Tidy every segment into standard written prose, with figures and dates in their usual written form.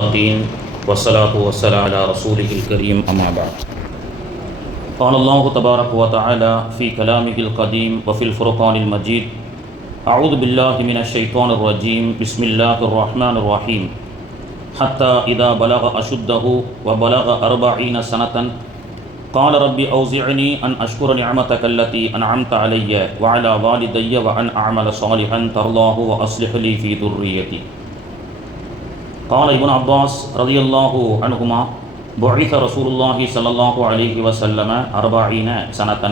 والصلاة والسلام على رسوله الكريم أما بعد. قال الله تبارك وتعالى في كلامه القديم وفي الفرقان المجيد: أعوذ بالله من الشيطان الرجيم بسم الله الرحمن الرحيم حتى إذا بلغ أشده وبلغ 40 سنة قال رب أوزعني أن أشكر نعمتك التي أنعمت علي وعلى والدي وأن أعمل صالحا ترضاه وأصلح لي في ذريتي. قال ابن عباس رضي الله عنهما: بعث رسول الله صلى الله عليه وسلم 40 سنة.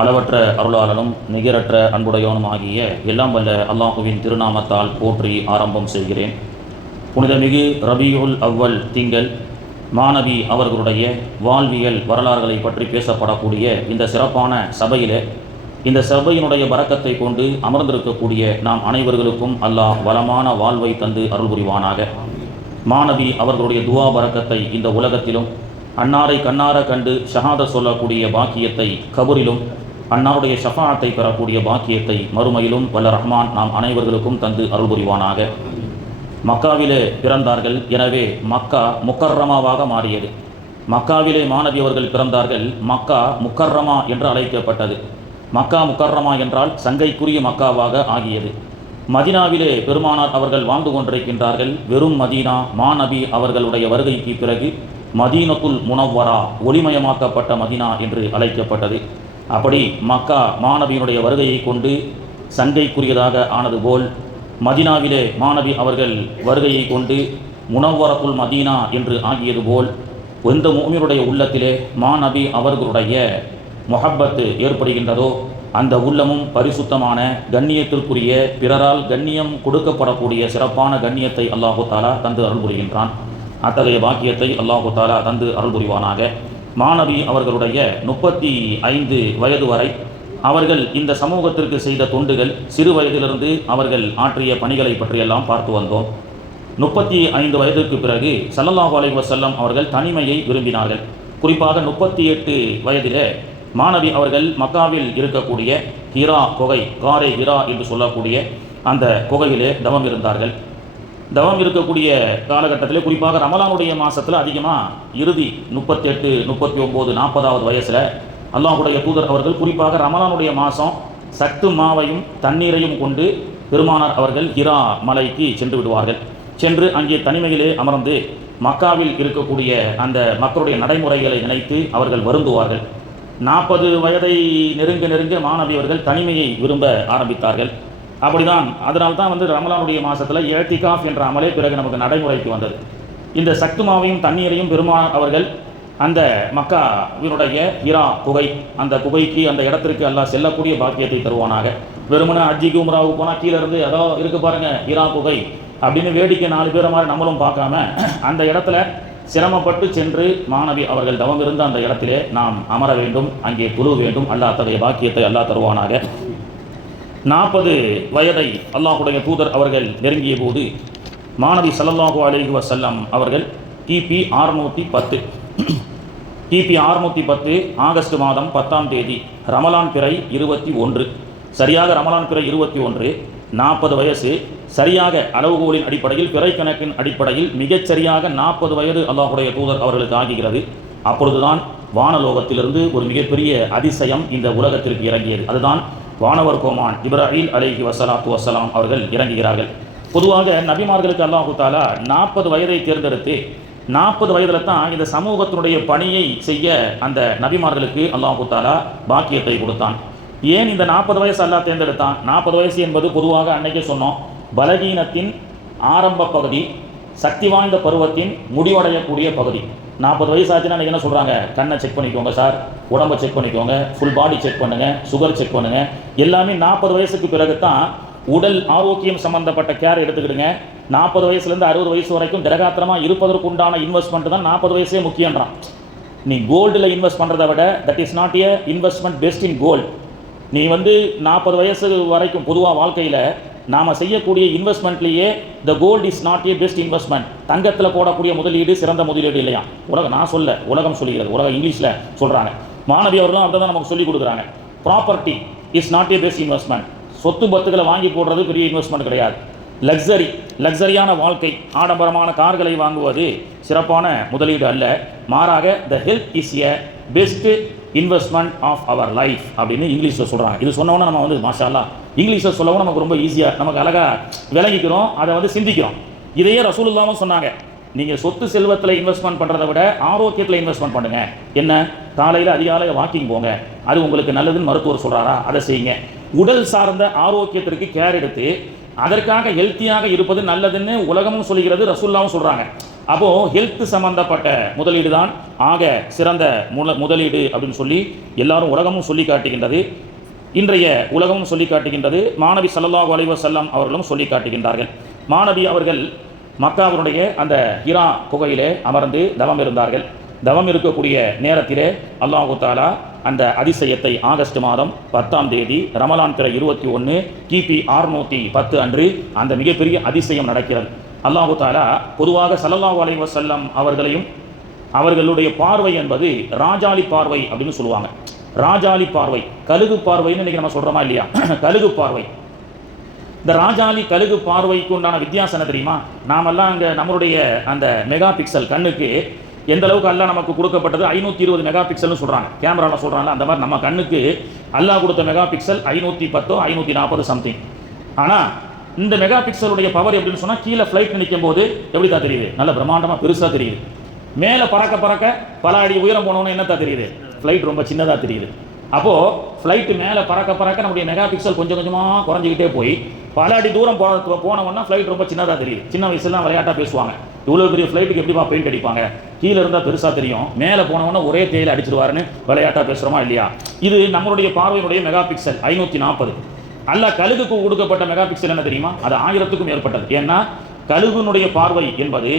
அளவற்ற அருளாளனும் நிகரற்ற அன்புடையவனுமாகிய எல்லாம் வல்ல அல்லாஹுவின் திருநாமத்தால் போற்றி ஆரம்பம் செய்கிறேன். புனிதமிகு ரபியுல் அவ்வல் திங்கள் மாணவி அவர்களுடைய வாழ்வியல் வரலாறுகளை பற்றி பேசப்படக்கூடிய இந்த சிறப்பான சபையிலே இந்த சபையினுடைய பரக்கத்தை கொண்டு அமர்ந்திருக்கக்கூடிய நாம் அனைவர்களுக்கும் அல்லாஹ் வளமான வாழ்வை தந்து அருள் புரிவானாக. மாணவி அவர்களுடைய துவா பரக்கத்தை இந்த உலகத்திலும், அன்னாரை கண்ணார கண்டு ஷஹாத சொல்லக்கூடிய பாக்கியத்தை கபூரிலும், அன்னாருடைய ஷஃபாஅத்தை பெறக்கூடிய பாக்கியத்தை மறுமையிலும் வல்ல ரஹ்மான் நாம் அனைவர்களுக்கும் தந்து அருள் புரிவானாக. மக்காவிலே பிறந்தார்கள், எனவே மக்கா முக்கர்ரமாவாக மாறியது. மக்காவிலே மாணவி அவர்கள் பிறந்தார்கள், மக்கா முக்கர்ரமா என்று அழைக்கப்பட்டது. மக்கா முக்கர்ரமா என்றால் சங்கைக்குரிய மக்காவாக ஆகியது. மதீனாவிலே பெருமானார் அவர்கள் வாழ்ந்து கொண்டிருக்கின்றார்கள். வெறும் மதீனா மாநபி அவர்களுடைய வருகைக்கு பிறகு மதீனத்துல் முனவ்வரா, ஒளிமயமாக்கப்பட்ட மதீனா என்று அழைக்கப்பட்டது. அப்படி மக்கா மாநபியினுடைய வருகையை கொண்டு சங்கைக்குரியதாக ஆனது போல் மதீனாவிலே மாநபி அவர்கள் வருகையை கொண்டு முனவ்வரத்துல் மதீனா என்று ஆகியது போல் எந்த முஃமினுடைய உள்ளத்திலே மாநபி அவர்களுடைய முஹப்பத்து ஏற்படுகின்றதோ அந்த உள்ளமும் பரிசுத்தமான கண்ணியத்திற்குரிய, பிறரால் கண்ணியம் கொடுக்கப்படக்கூடிய சிறப்பான கண்ணியத்தை அல்லாஹு தாலா தந்து அருள் புரிகின்றான். அத்தகைய பாக்கியத்தை அல்லாஹு தாலா தந்து அருள் புரிவானாக. மாணவி அவர்களுடைய 35 வயது வரை அவர்கள் இந்த சமூகத்திற்கு செய்த தொண்டுகள், சிறு வயதிலிருந்து அவர்கள் ஆற்றிய பணிகளை பற்றியெல்லாம் பார்த்து வந்தோம். 35 வயதுக்கு பிறகு ஸல்லல்லாஹு அலைஹி வஸல்லம் அவர்கள் தனிமையை விரும்பினார்கள். குறிப்பாக 38 வயதிலே மாணவி அவர்கள் மக்காவில் இருக்கக்கூடிய ஹிரா குகை, காரே ஹிரா என்று சொல்லக்கூடிய அந்த குகையிலே தவம் இருந்தார்கள். தவம் இருக்கக்கூடிய காலகட்டத்தில், குறிப்பாக ரமலானுடைய மாதத்தில் அதிகமாக இறுதி 38, 39, 40வது வயசில் அல்லாஹுடைய தூதர் அவர்கள் குறிப்பாக ரமலானுடைய மாதம் சத்து மாவையும் தண்ணீரையும் கொண்டு பெருமானார் அவர்கள் ஹிரா மலைக்கு சென்று விடுவார்கள். சென்று அங்கே தனிமையிலே அமர்ந்து மக்காவில் இருக்கக்கூடிய அந்த மக்களுடைய நடைமுறைகளை நினைத்து அவர்கள் வருந்துவார்கள். 40 வயதை நெருங்க மாணவி அவர்கள் தனிமையை விரும்ப ஆரம்பித்தார்கள். அப்படிதான் அதனால்தான் ரமலானுடைய மாதத்தில் இஅ்திகாஃப் என்ற அமலே பிறகு நமக்கு நடைமுறைக்கு வந்தது. இந்த சக்துமாவையும் தண்ணீரையும் பெருமானார் அவர்கள் அந்த மக்காவினுடைய ஹிரா குகை, அந்த குகைக்கு, அந்த இடத்திற்கு அல்லாஹ் செல்லக்கூடிய பாக்கியத்தை தருவானாக. வெறுமனே ஹஜ்ஜிக்கு உம்ராவுக்கு போனால் கீழே இருந்து அதோ இருக்கு பாருங்க ஹிரா குகை அப்படின்னு வேடிக்கை 4 பேரை மாதிரி நம்மளும் பார்க்காம அந்த இடத்துல சிரமப்பட்டு சென்று மாணவி அவர்கள் தவம் இருந்த அந்த இடத்திலே நாம் அமர வேண்டும், அங்கே தொழ வேண்டும். அல்லாஹ் அத்தகைய பாக்கியத்தை அல்லாஹ் தருவானாக. 40 வயதை அல்லாஹுடைய தூதர் அவர்கள் நெருங்கிய போது மாணவி ஸல்லல்லாஹு அலைஹி வஸல்லம் அவர்கள் கிபி 610 ஆகஸ்ட் மாதம் 10ஆம் தேதி ரமலான் பிறை 21, சரியாக ரமலான் பிறை 21, 40 வயசு சரியாக அளவுகோலின் அடிப்படையில், பிறை கணக்கின் அடிப்படையில் மிகச்சரியாக 40 வயது அல்லாஹுடைய தூதர் அவர்களுக்கு ஆகுகிறது. அப்பொழுதுதான் வானலோகத்திலிருந்து ஒரு மிகப்பெரிய அதிசயம் இந்த உலகத்திற்கு இறங்கியது. அதுதான் வானவர் கோமான் இப்ராஹீல் அலைஹி வஸலாத்து வஸ்ஸலாம் அவர்கள் இறங்குகிறார்கள். பொதுவாக நபிமார்களுக்கு அல்லாஹு தாலா 40 வயதை தேர்ந்தெடுத்து 40 வயதில் தான் இந்த சமூகத்தினுடைய பணியை செய்ய அந்த நபிமார்களுக்கு அல்லாஹு தாலா பாக்கியத்தை கொடுத்தான். ஏன் இந்த 40 வயசு அல்லாஹ் தேர்ந்தெடுத்தான்? 40 வயசு என்பது பொதுவாக அன்னைக்கே சொன்னோம், பலகீனத்தின் ஆரம்ப பகுதி, சக்தி வாய்ந்த பருவத்தின் முடிவடையக்கூடிய பகுதி. 40 வயசு ஆச்சுன்னா என்ன சொல்கிறாங்க? கண்ணை செக் பண்ணிக்கோங்க சார், உடம்பை செக் பண்ணிக்கோங்க, ஃபுல் பாடி செக் பண்ணுங்கள், சுகர் செக் பண்ணுங்கள். எல்லாமே 40 வயசுக்கு பிறகு தான் உடல் ஆரோக்கியம் சம்பந்தப்பட்ட கேர் எடுத்துக்கிடுங்க. 40 வயசுலேருந்து 60 வயசு வரைக்கும் திரகாத்திரமாக இருப்பதற்கு உண்டான இன்வெஸ்ட்மெண்ட் தான் 40 வயசே முக்கியன்றான். நீ கோல்டில் இன்வெஸ்ட் பண்ணுறதை விட that is not a investment best in gold. நீ 40 வயசு வரைக்கும் பொதுவாக வாழ்க்கையில் நாம் செய்யக்கூடிய இன்வெஸ்ட்மெண்ட்லேயே the gold is not a best investment. தங்கத்தில் போடக்கூடிய முதலீடு சிறந்த முதலீடு இல்லையா? நான் உலகம் சொல்லுகிறது, உலகம் இங்கிலீஷில் சொல்கிறாங்க. மாணவி அவர்களும் அப்படி தான் நமக்கு சொல்லிக் கொடுக்குறாங்க. Property is not a best investment. சொத்து பத்துக்களை வாங்கி போடுறது பெரிய இன்வெஸ்ட்மெண்ட் கிடையாது. லக்ஸரியான வாழ்க்கை, ஆடம்பரமான கார்களை வாங்குவது சிறப்பான முதலீடு அல்ல. மாறாக the health is a best investment of our life அப்படின்னு இங்கிலீஷில் சொல்கிறாங்க. இது சொன்னோன்னா நம்ம வந்து மாஷா அல்லாஹ் இங்கிலீஷில் சொல்லவும் நமக்கு ரொம்ப ஈஸியாக நமக்கு அழகாக விளங்கிக்கிறோம், அதை வந்து சிந்திக்கிறோம். இதையே ரசூலுல்லாஹ்வும் சொன்னாங்க, நீங்கள் சொத்து செல்வத்தில் இன்வெஸ்ட்மெண்ட் பண்ணுறதை விட ஆரோக்கியத்தில் இன்வெஸ்ட்மெண்ட் பண்ணுங்கள். என்ன, காலையில் அதிகாலையில் வாக்கிங் போங்க, அது உங்களுக்கு நல்லதுன்னு மருத்துவர் சொல்கிறாரா, அதை செய்யுங்க. உடல் சார்ந்த ஆரோக்கியத்திற்கு கேர் எடுத்து அதற்காக ஹெல்த்தியாக இருப்பது நல்லதுன்னு உலகமும் சொல்கிறது, ரசூலுல்லாஹ்வும் சொல்கிறாங்க. அப்போது ஹெல்த் சம்பந்தப்பட்ட முதலீடு தான் ஆக சிறந்த முதலீடு அப்படின்னு சொல்லி எல்லாரும் உலகமும் சொல்லி காட்டுகின்றது. இன்றைய உலகமும் சொல்லி காட்டுகின்றது. மாணவி ஸல்லல்லாஹு அலைஹி வஸல்லம் அவர்களும் சொல்லி காட்டுகின்றார்கள். மாணவி அவர்கள் மக்காவினுடைய அந்த ஹிரா குகையிலே அமர்ந்து தவம் இருந்தார்கள். தவம் இருக்கக்கூடிய நேரத்திலே அல்லாஹு தஆலா அந்த அதிசயத்தை ஆகஸ்ட் மாதம் 10ஆம் தேதி ரமலான் பிற 21 கிபி 610 அன்று அந்த மிகப்பெரிய அதிசயம் நடக்கிறது. அல்லாஹு தஆலா பொதுவாக ஸல்லல்லாஹு அலைஹி வஸல்லம் அவர்களையும் அவர்களுடைய பார்வை என்பது ராஜாளி பார்வை அப்படின்னு சொல்லுவாங்க. ராஜாளி பார்வை, கழுகு பார்வைன்னு இன்றைக்கி நம்ம சொல்கிறோமா இல்லையா, கழுகு பார்வை. இந்த ராஜாளி கழுகு பார்வைக்கு உண்டான வித்தியாசம் என்ன தெரியுமா? நாமெல்லாம் அங்கே நம்மளுடைய அந்த மெகா பிக்சல் கண்ணுக்கு எந்த அளவுக்கு அல்லாஹ் நமக்கு கொடுக்கப்பட்டது 520 மெகா பிக்சல்னு சொல்கிறாங்க, கேமராவில் சொல்கிறாங்க. அந்த மாதிரி நம்ம கண்ணுக்கு அல்லாஹ் கொடுத்த மெகா பிக்சல் 510 540 சம்திங். ஆனால் இந்த மெகா பிக்சலுடைய பவர் எப்படின்னு சொன்னால், கீழே ஃப்ளைட் நிற்கும் போது எப்படி தான் தெரியுது, நல்ல பிரம்மாண்டமாக பெருசாக தெரியுது. மேலே பறக்க பறக்க பல அடி உயரம் போனோன்னு என்னத்தான் தெரியுது, ஃப்ளைட் ரொம்ப சின்னதாக தெரியுது. அப்போது ஃப்ளைட்டு மேலே பறக்க பறக்க நம்முடைய மெகா பிக்சல் கொஞ்சம் கொஞ்சமாக குறைஞ்சிக்கிட்டே போய் பல அடி தூரம் போனோம்னா ஃப்ளைட் ரொம்ப சின்னதாக தெரியுது. சின்ன வயசுலாம் விளையாட்டாக பேசுவாங்க, இவ்வளோ பெரிய ஃப்ளைட்டுக்கு எப்படிப்பா பெயிண்ட் அடிப்பாங்க, கீழே இருந்தால் பெருசாக தெரியும், மேலே போனவொன்னே ஒரே தேயில அடிச்சிருவாருன்னு விளையாட்டாக பேசுகிறோமா இல்லையா? இது நம்மளுடைய பார்வையினுடைய மெகா பிக்சல் 540. அல்லாஹ் கழுகுக்கு கொடுக்கப்பட்ட மெகா பிக்சல் என்ன தெரியுமா, அது 1000க்கும் மேற்பட்டது. ஏன்னா கழுகுனுடைய பார்வை என்பது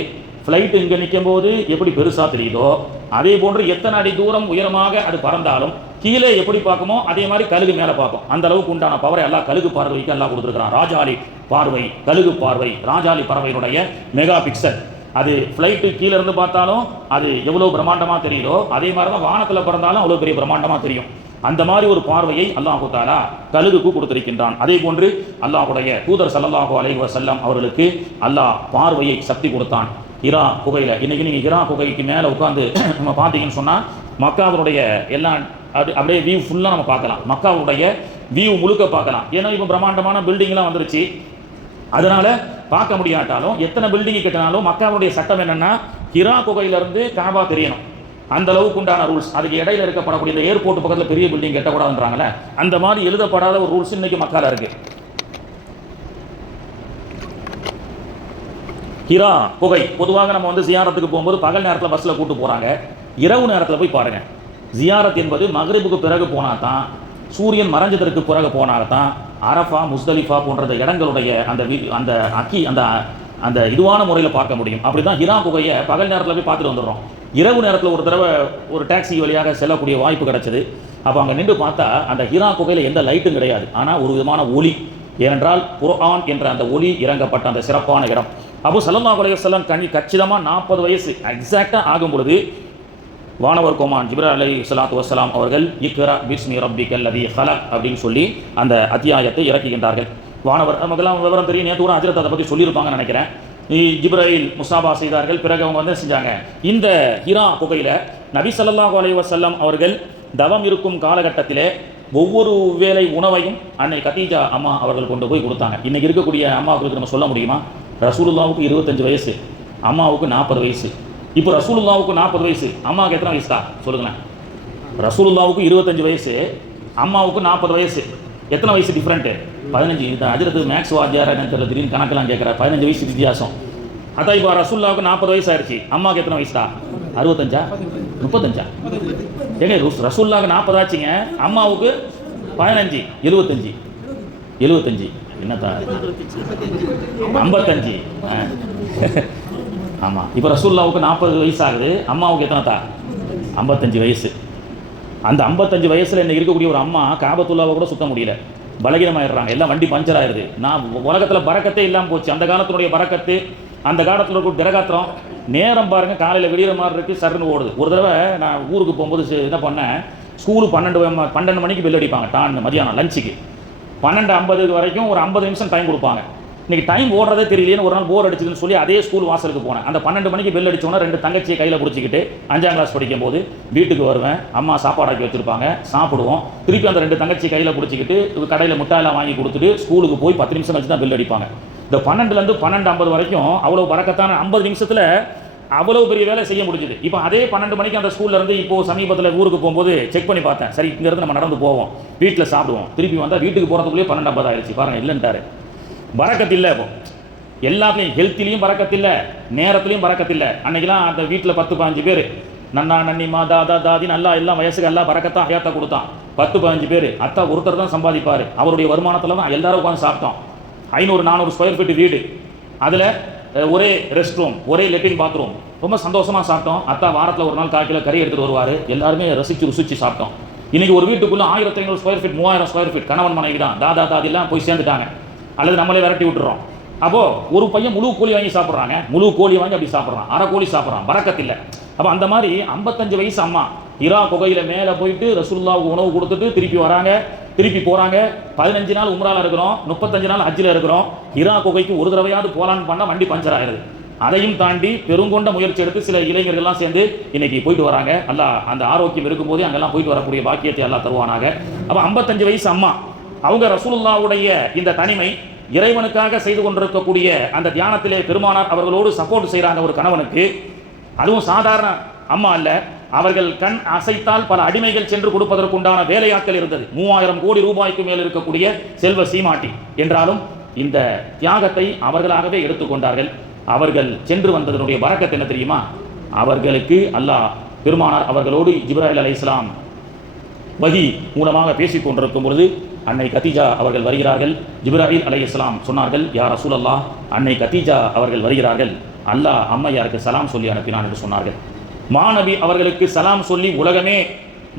ஃப்ளைட்டு இங்கே நிற்கும் போது எப்படி பெருசாக தெரியுதோ அதே போன்று எத்தனை அடி தூரம் உயரமாக அது பறந்தாலும் கீழே எப்படி பார்க்குமோ அதே மாதிரி கழுகு மேலே பார்க்கும். அந்த அளவுக்கு உண்டான பவரை எல்லாம் கழுகு பார்வைக்கு எல்லாம் கொடுத்துருக்கிறான். ராஜாளி பார்வை, கழுகு பார்வை, ராஜாளி பறவையினுடைய மெகா பிக்சல். அது ஃப்ளைட்டு கீழே இருந்து பார்த்தாலும் அது எவ்வளோ பிரம்மாண்டமாக தெரியுதோ அதே மாதிரி தான் வானத்தில் பறந்தாலும் அவ்வளோ பெரிய பிரம்மாண்டமாக தெரியும். அந்த மாதிரி ஒரு பார்வையை அல்லாஹு தஆலா கழுகுக்கு கொடுத்திருக்கின்றான். அதே போன்று அல்லாஹுடைய தூதர் ஸல்லல்லாஹு அலைஹி வஸல்லம் அவர்களுக்கு அல்லாஹ் பார்வையை சக்தி கொடுத்தான். ஹிரா குகையில் இன்றைக்கி நீங்கள் ஹிரா குகைக்கு மேலே உட்காந்து நம்ம பார்த்தீங்கன்னு சொன்னால் மக்காவுடைய எல்லாம் அப்படியே வியூ ஃபுல்லாக நம்ம பார்க்கலாம், மக்காவுடைய வியூ முழுக்க பார்க்கலாம். ஏன்னா இப்போ பிரம்மாண்டமான பில்டிங்லாம் வந்துருச்சு, அதனால் பார்க்க முடியாட்டாலும் எத்தனை பில்டிங் கட்டினாலும் மக்காவுடைய சட்டம் என்னென்னா ஹிரா குகையிலேருந்து காபா தெரியணும். அந்த அளவுக்கு உண்டான ரூல்ஸ். அதுக்கு இடையில இருக்கப்படக்கூடிய இந்த ஏர்போர்ட் பக்கத்தில் பெரிய பில்டிங் கட்டக்கூடாதுன்றாங்களே, அந்த மாதிரி எழுதப்படாத ஒரு ரூல்ஸ் இன்னைக்கு மக்கால இருக்கு. ஹிரா குகை பொதுவாக நம்ம வந்து ஜியாரத்துக்கு போகும்போது பகல் நேரத்தில் பஸ்ஸில் கூட்டு போகிறாங்க, இரவு நேரத்தில் போய் பாருங்கள். ஜியாரத் என்பது மக்ரிபுக்கு பிறகு போனால் தான், சூரியன் மறைஞ்சதற்கு பிறகு போனால் தான் அரஃபா முஸ்தலிஃபா போன்ற இடங்களுடைய அந்த அந்த அந்த அந்த இதுவான முறையில் பார்க்க முடியும். அப்படி தான் ஹிரா குகையை பகல் நேரத்தில் போய் பார்த்துட்டு வந்துடுறோம். இரவு நேரத்தில் ஒரு தடவை ஒரு டாக்ஸி வழியாக செல்லக்கூடிய வாய்ப்பு கிடச்சிது. அப்போ அங்கே நின்று பார்த்தா அந்த ஹிரா குகையில் எந்த லைட்டும் கிடையாது, ஆனால் ஒரு விதமான ஒளி. ஏனென்றால் குர்ஆன் என்ற அந்த ஒளி இறங்கப்பட்ட அந்த சிறப்பான இடம். அப்போ ஸல்லல்லாஹு அலைஹி வஸல்லம் கச்சிதமாக 40 வயசு எக்ஸாக்டாக ஆகும் பொழுது வானவர் கோமான் ஜிப்ரீல் அலைஹிஸ்ஸலாத்து வஸ்ஸலாம் அவர்கள் இக்ரா பிஸ்மி ரப்பிக்கல் லதீ ஹலக் அப்படின்னு சொல்லி அந்த அத்தியாயத்தை இறக்குகின்றார்கள். வானவர் நமக்கெல்லாம் விவரம் தெரியும், நேற்று கூட ஹஜ்ரத் அதை பற்றி சொல்லியிருப்பாங்கன்னு நினைக்கிறேன். ஜிப்ரீல் முசாபா செய்தார்கள், பிறகு அவங்க வந்து செஞ்சாங்க. இந்த ஹிரா குகையில் நபி ஸல்லல்லாஹு அலைஹி வஸல்லம் அவர்கள் தவம் இருக்கும் காலகட்டத்திலே ஒவ்வொரு வேளை உணவையும் அன்னை கதீஜா அம்மா அவர்கள் கொண்டு போய் கொடுத்தாங்க. இன்றைக்கி இருக்கக்கூடிய அம்மாவுக்கு நம்ம சொல்ல முடியுமா? ரசூலுல்லாவுக்கு 25 வயசு, அம்மாவுக்கு 40 வயசு. இப்போ ரசூலுல்லாவுக்கு 40 வயசு, அம்மாவுக்கு எத்தனை வயசு தான் சொல்லுங்களேன்? ரசூலுல்லாவுக்கு 25 வயசு, அம்மாவுக்கு 40 வயசு. எத்தனை வயசு டிஃப்ரெண்ட்டு? 15. இந்த ஹஜ்ரத்து மேக்ஸ் வாத்தியார் எனக்கு தெரியல, திடீர்னு கணக்கெல்லாம் கேட்குறேன். 15 வயசு வித்தியாசம். அதான் இப்போ ரசூலுல்லாவுக்கு 40 வயசு ஆயிடுச்சு, அம்மாவுக்கு எத்தனை வயசு தான்? 65 35? ஏங்க ரசூலுல்லாவுக்கு 40 ஆச்சுங்க, அம்மாவுக்கு 15 75 என்னத்தான் 55. ஆமாம், இப்போ ரசூலுல்லாவுக்கு 40 வயசு ஆகுது, அம்மாவுக்கு எத்தனை தான்? 55 வயசு. அந்த 55 வயசில் இன்னைக்கு இருக்கக்கூடிய ஒரு அம்மா காபத்துல்லாவை கூட சுத்த முடியல, பலகீனமாயிடுறாங்க, எல்லாம் வண்டி பஞ்சர் ஆயிடுது. நான் உலகத்தில் பறக்கத்தே இல்லாமல் போச்சு. அந்த காலத்தினுடைய பறக்கத்து, அந்த காலத்தில் இருக்க திரகாத்திரம் நேரம் பாருங்கள், காலையில் வெளியிற மாதிரி இருக்குது, சருன்னு ஓடுது. ஒரு தடவை நான் ஊருக்கு போகும்போது என்ன பண்ணேன், ஸ்கூலு 12 மணிக்கு பெல் அடிப்பாங்க, டான் மதியானம் லஞ்சுக்கு 12:50 வரைக்கும் ஒரு 50 நிமிஷம் டைம் கொடுப்பாங்க. இன்றைக்கி டைம் ஓடுறதே தெரியலேன்னு ஒரு நாள் போர் அடிச்சுதுன்னு சொல்லி அதே ஸ்கூல் வாசலுக்கு போனேன். அந்த 12 மணிக்கு பெல் அடிச்சோன்னா 2 தங்கச்சியை கையில் பிடிச்சிக்கிட்டு 5ஆம் கிளாஸ் படிக்கும் போது வீட்டுக்கு வருவேன். அம்மா சாப்பாடாக்கி வச்சுருப்பாங்க, சாப்பிடுவோம். திருப்பி அந்த 2 தங்கச்சியை கையில் பிடிச்சிக்கிட்டு கடையில் மிட்டாயெல்லாம் வாங்கி கொடுத்துட்டு ஸ்கூலுக்கு போய் 10 நிமிஷம் கழிச்சு தான் பெல் அடிப்பாங்க. இந்த 12லேருந்து 12:50 வரைக்கும் அவ்வளோ பறக்கத்தான 50 நிமிஷத்தில் அவ்வளோ பெரிய வேலை செய்ய முடிஞ்சுது. இப்போ அதே 12 மணிக்கு அந்த ஸ்கூல்லேருந்து இப்போது சமீபத்தில் ஊருக்கு போகும்போது செக் பண்ணி பார்த்தேன். சரி, இங்கேருந்து நம்ம நடந்து போவோம், வீட்டில் சாப்பிடுவோம், திருப்பி வந்தால் வீட்டுக்கு போகிறதுக்குள்ளேயே 12:50 ஆயிடுச்சு. பாருங்கள், இல்லைன்ட்டாரு. பறக்கத்தில்லை. இப்போ எல்லாத்தையும் ஹெல்த்திலையும் பறக்கத்தில்லை, நேரத்துலையும் பறக்கத்தில்லை. அன்றைக்கெலாம் அந்த வீட்டில் 10-15 பேர், நன்னா நன்னிமா தாதா தாதி நல்லா எல்லாம் வயசுக்கு எல்லாம் பறக்கத்தான் ஹயாத்தா கொடுத்தான். 10-15 பேர். அத்தா ஒருத்தர் தான் சம்பாதிப்பார். அவருடைய வருமானத்தில் தான் எல்லாரும் உட்காந்து சாப்பிட்டோம். 500-400 ஸ்கொயர் ஃபீட் வீடு, அதில் ஒரே ரெஸ்ட் ரூம், ஒரே லெட்டின் பாத்ரூம். ரொம்ப சந்தோஷமாக சாப்பிட்டோம். அத்தா வாரத்தில் ஒரு நாள் 1/4 கிலோ கறி எடுத்துகிட்டு வருவார். எல்லாருமே ருசிச்சு சாப்பிட்டோம். இன்றைக்கி ஒரு வீட்டுக்குள்ளே 1500 ஸ்கொயர் ஃபீட் 3000 ஸ்கொயர் ஃபீட் கணவன் மனைவி தான், தாதா தாதிலாம் போய் சேர்ந்துட்டாங்க. அல்லது நம்மளே விரட்டி விட்டுறோம். அப்போது ஒரு பையன் முழு கோழி வாங்கி சாப்பிட்றாங்க, முழு கோழி வாங்கி அப்படி சாப்பிட்றான், அரை கோழி சாப்பிட்றான், பறக்கத்தில்லை. அப்போ அந்த மாதிரி 55 வயசு அம்மா ஹிரா குகையில் மேலே போயிட்டு ரசூலுல்லாவுக்கு உணவு கொடுத்துட்டு திருப்பி வராங்க, திருப்பி போகிறாங்க. 15 நாள் உம்ராவில் இருக்கிறோம், 35 நாள் ஹஜ்ஜில் இருக்கிறோம். ஹிரா குகைக்கு ஒரு தடவையாவது போகலான்னு பண்ணால் வண்டி பஞ்சர் ஆகிடுது. அதையும் தாண்டி பெருங்கொண்ட முயற்சி எடுத்து சில இளைஞர்கள்லாம் சேர்ந்து இன்னைக்கு போயிட்டு வராங்க. அல்லாஹ் அந்த ஆரோக்கியம் இருக்கும்போதே அங்கெல்லாம் போயிட்டு வரக்கூடிய பாக்கியத்தை அல்லாஹ் தருவானாக. அப்போ 55 வயசு அம்மா அவங்க ரசூலுல்லாவுடைய இந்த தனிமை, இறைவனுக்காக செய்து கொண்டிருக்கக்கூடிய அந்த தியானத்திலே பெருமானார் அவர்களோடு சப்போர்ட் செய்கிறாங்க ஒரு கணவனுக்கு. அதுவும் சாதாரண அம்மா அல்ல, அவர்கள் கண் அசைத்தால் பல அடிமைகள் சென்று கொடுப்பதற்குண்டான வேலையாட்கள் இருந்தது. 3000 கோடி ரூபாய்க்கு மேல் இருக்கக்கூடிய செல்வ சீமாட்டி என்றாலும் இந்த தியாகத்தை அவர்களாகவே எடுத்துக்கொண்டார்கள். அவர்கள் சென்று வந்ததனுடைய பரக்கத் என்ன தெரியுமா? அவர்களுக்கு அல்லாஹ் பெருமானார் அவர்களோடு ஜிப்ராயில் அலைஹிஸ்ஸலாம் வஹி மூலமாக பேசிக் கொண்டிருக்கும் பொழுது அன்னை கதீஜா அவர்கள் வருகிறார்கள். ஜிப்ராயில் அலைஹிஸ்ஸலாம் சொன்னார்கள், யா ரசூலல்லாஹ், அன்னை கதீஜா அவர்கள் வருகிறார்கள், அல்லாஹ் அம்மையாருக்கு சலாம் சொல்லி அனுப்பினான் என்று சொன்னார்கள். மாநபி அவர்களுக்கு சலாம் சொல்லி உலகமே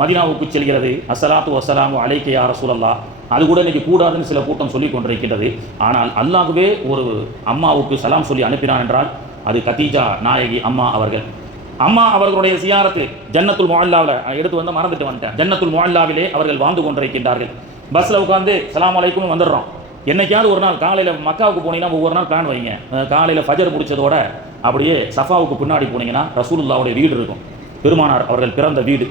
மதீனாவுக்கு செல்கிறது. அஸ்ஸலாத்து வஸ்ஸலாமு அலைக்க யா ரசூலல்லாஹ். அது கூட இன்னைக்கு கூடாதுன்னு சில கூட்டம் சொல்லி கொண்டிருக்கின்றது. ஆனால் அல்லாஹ்வே ஒரு அம்மாவுக்கு சலாம் சொல்லி அனுப்பினான் என்றால் அது கதீஜா நாயகி அம்மா அவர்கள். அம்மா அவர்களுடைய சியாரத்து ஜன்னத்துல் முஅல்லாவில் எடுத்து வந்து மறந்துட்டு வந்துட்டேன். ஜன்னத்துல் முஅல்லாவிலே அவர்கள் வாழ்ந்து கொண்டிருக்கின்றார்கள். பஸ்ஸில் உட்காந்து சலாம் அலைக்கும் வந்துடுறோம். என்னைக்காவது ஒரு நாள் காலையில் மக்காவுக்கு போனீங்கன்னா ஒவ்வொரு நாள் பிளான் வைங்க. காலையில் ஃபஜர் முடிச்சதோட அப்படியே சஃபாவுக்கு பின்னாடி போனீங்கன்னா ரசூலுல்லாவுடைய வீடு இருக்கும், பெருமானார் அவர்கள் பிறந்த வீடு.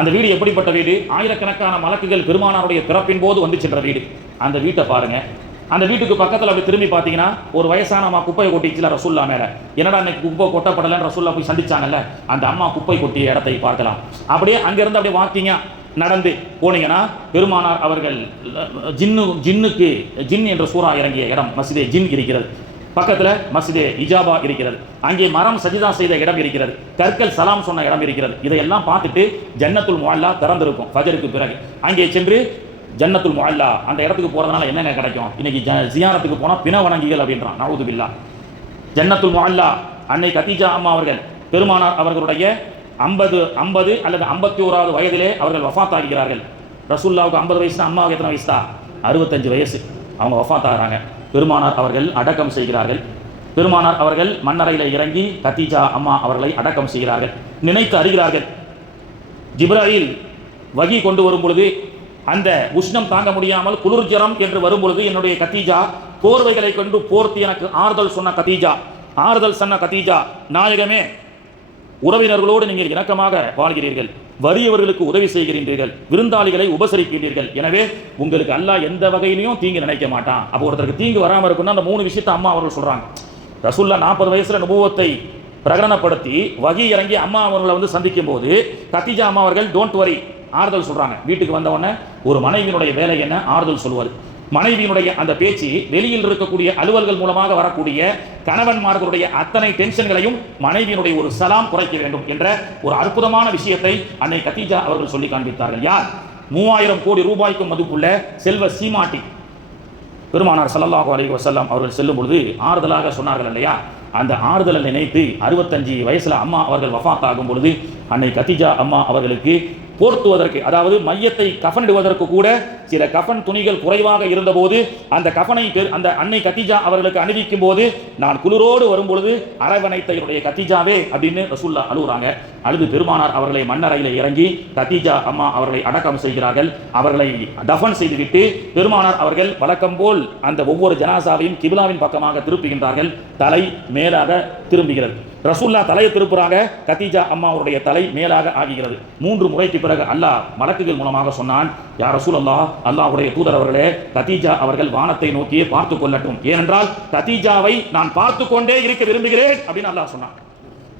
அந்த வீடு எப்படிப்பட்ட வீடு? ஆயிரக்கணக்கான மலக்குகள் பெருமானாருடைய பிறப்பின் போது வந்து சென்ற வீடு. அந்த வீட்டை பாருங்கள். அந்த வீட்டுக்கு பக்கத்தில் அப்படி திரும்பி பார்த்தீங்கன்னா ஒரு வயசான அம்மா குப்பையை கொட்டிச்சுல ரசூல்லா மேலே. என்னடா அன்னைக்கு குப்பை கொட்டப்படலைன்னு ரசூல்லா போய் சந்திச்சாங்கல்ல, அந்த அம்மா குப்பை கொட்டிய இடத்தை பார்க்கலாம். அப்படியே அங்கேருந்து அப்படியே வாக்கிங்க நடந்து போனீங்கன்னா பெருமானார் அவர்கள் ஜின் என்ற சூறா இறங்கிய இடம் மஸ்ஜிதே ஜின் இருக்கிறது. பக்கத்தில் மஸ்ஜிதே இஜாபா இருக்கிறது. அங்கே மரம் சஜிதா செய்த இடம் இருக்கிறது. கற்கள் சலாம் சொன்ன இடம் இருக்கிறது. இதையெல்லாம் பார்த்துட்டு ஜன்னத்துல் முஅல்லா திறந்திருக்கும் ஃபஜருக்கு பிறகு. அங்கே சென்று ஜன்னத்துல் முஅல்லா அந்த இடத்துக்கு போகிறதுனால என்னென்ன கிடைக்கும்? இன்னைக்கு ஜியாரத்துக்கு போனால் பிண வணங்கிகள் அப்படின்றான். நவுது பில்லா. ஜன்னத்துல் முஅல்லா அன்னை கதீஜா அம்மா அவர்கள் பெருமானார் அவர்களுடைய 50 அல்லது 51வது வயதிலே அவர்கள் வஃபாத் ஆகிறார்கள். ரசூலுல்லாவுக்கு 50 வயசுனா அம்மாவுக்கு எத்தனை வயசு தான்? 65 வயசு. அவங்க வஃபாத் ஆகிறாங்க. பெருமானார் அவர்கள் அடக்கம் செய்கிறார்கள். பெருமானார் அவர்கள் மண்ணறையில் இறங்கி கதீஜா அம்மா அவர்களை அடக்கம் செய்கிறார்கள். நினைத்து அறிகிறார்கள், ஜிப்ராயில் வகி கொண்டு வரும் பொழுது அந்த உஷ்ணம் தாங்க முடியாமல் குளிர்ஜரம் என்று வரும் பொழுது என்னுடைய கதீஜா போர்வைகளை கொண்டு போர்த்தி எனக்கு ஆறுதல் சொன்ன கதீஜா, ஆறுதல் சொன்ன கதீஜா நாயகமே, உறவினர்களோடு நீங்கள் இணக்கமாக வாழ்கிறீர்கள், வறியவர்களுக்கு உதவி செய்கிறீர்கள், விருந்தாளிகளை உபசரிக்கிறீர்கள். எனவே உங்களுக்கு அல்லாஹ் எந்த வகையிலையும் தீங்கு நினைக்க மாட்டான். அப்போ ஒருத்தருக்கு தீங்கு வராமல் இருக்குன்னா அந்த 3 விஷயத்தை அம்மா அவர்கள் சொல்கிறாங்க. ரசூல்லா 40 வயசில் நுபுவத்தை பிரகடனப்படுத்தி வகி இறங்கி அம்மா அவர்களை வந்து சந்திக்கும் போது கதீஜா அம்மா அவர்கள் டோன்ட் வரி ஆறுதல் சொல்கிறாங்க. வீட்டுக்கு வந்தவொடனே ஒரு மனைவியினுடைய வேலை என்ன? ஆறுதல் சொல்வது. மனைவியினுடைய அந்த பேச்சு வெளியில் இருக்கக்கூடிய அலுவல்கள் மூலமாக வரக்கூடிய கணவன்மார்களுடைய அத்தனை டென்ஷன்களையும் மனைவியினுடைய ஒரு சலாம் குறைக்க வேண்டும் என்ற ஒரு அற்புதமான விஷயத்தை அன்னை கதீஜா அவர்கள் சொல்லி காண்பித்தார்கள். யார்? 3000 கோடி ரூபாய்க்கும் மதிப்புள்ள செல்வ சீமாட்டி பெருமானார் ஸல்லல்லாஹு அலைஹி வஸல்லம் அவர்கள் செல்லும் பொழுது ஆறுதலாக சொன்னார்கள் இல்லையா? அந்த ஆறுதலை நினைத்து 65 வயசுல அம்மா அவர்கள் வஃபாத் ஆகும் பொழுது அன்னை கதீஜா அம்மா அவர்களுக்கு போர்த்துவதற்கு, அதாவது மையத்தை கஃனிடுவதற்கு கூட சில கஃன் துணிகள் குறைவாக இருந்தபோது அந்த கஃனை அந்த அன்னை கதீஜா அவர்களுக்கு அணிவிக்கும் போது நான் குளிரோடு வரும்பொழுது அரவணைத்த என்னுடைய கதீஜாவே அப்படின்னு ரசூல்லா அழுகுறாங்க. அழுது பெருமானார் அவர்களை மண்ணறையில் இறங்கி கதீஜா அம்மா அவர்களை அடக்கம் செய்கிறார்கள். அவர்களை தஃபன் செய்துவிட்டு பெருமானார் அவர்கள் வழக்கம் போல் அந்த ஒவ்வொரு ஜனாசாவையும் கிபிலாவின் பக்கமாக திருப்புகின்றார்கள். தலை மேலாக திரும்புகிறது. ரசூல்லா தலையை திருப்புறாங்க, கதீஜா அம்மாவுடைய தலை மேலாக ஆகிறது. 3 முறைக்கு பிறகு அல்லாஹ் மலக்குகள் மூலமாக சொன்னான், யா ரசூலல்லாஹ், அல்லாஹ்வுடைய தூதர் அவர்களே, கதீஜா அவர்கள் வானத்தை நோக்கியே பார்த்து கொள்ளட்டும், ஏனென்றால் கதீஜாவை நான் பார்த்து கொண்டே இருக்க விரும்புகிறேன் அப்படின்னு அல்லாஹ் சொன்னான்.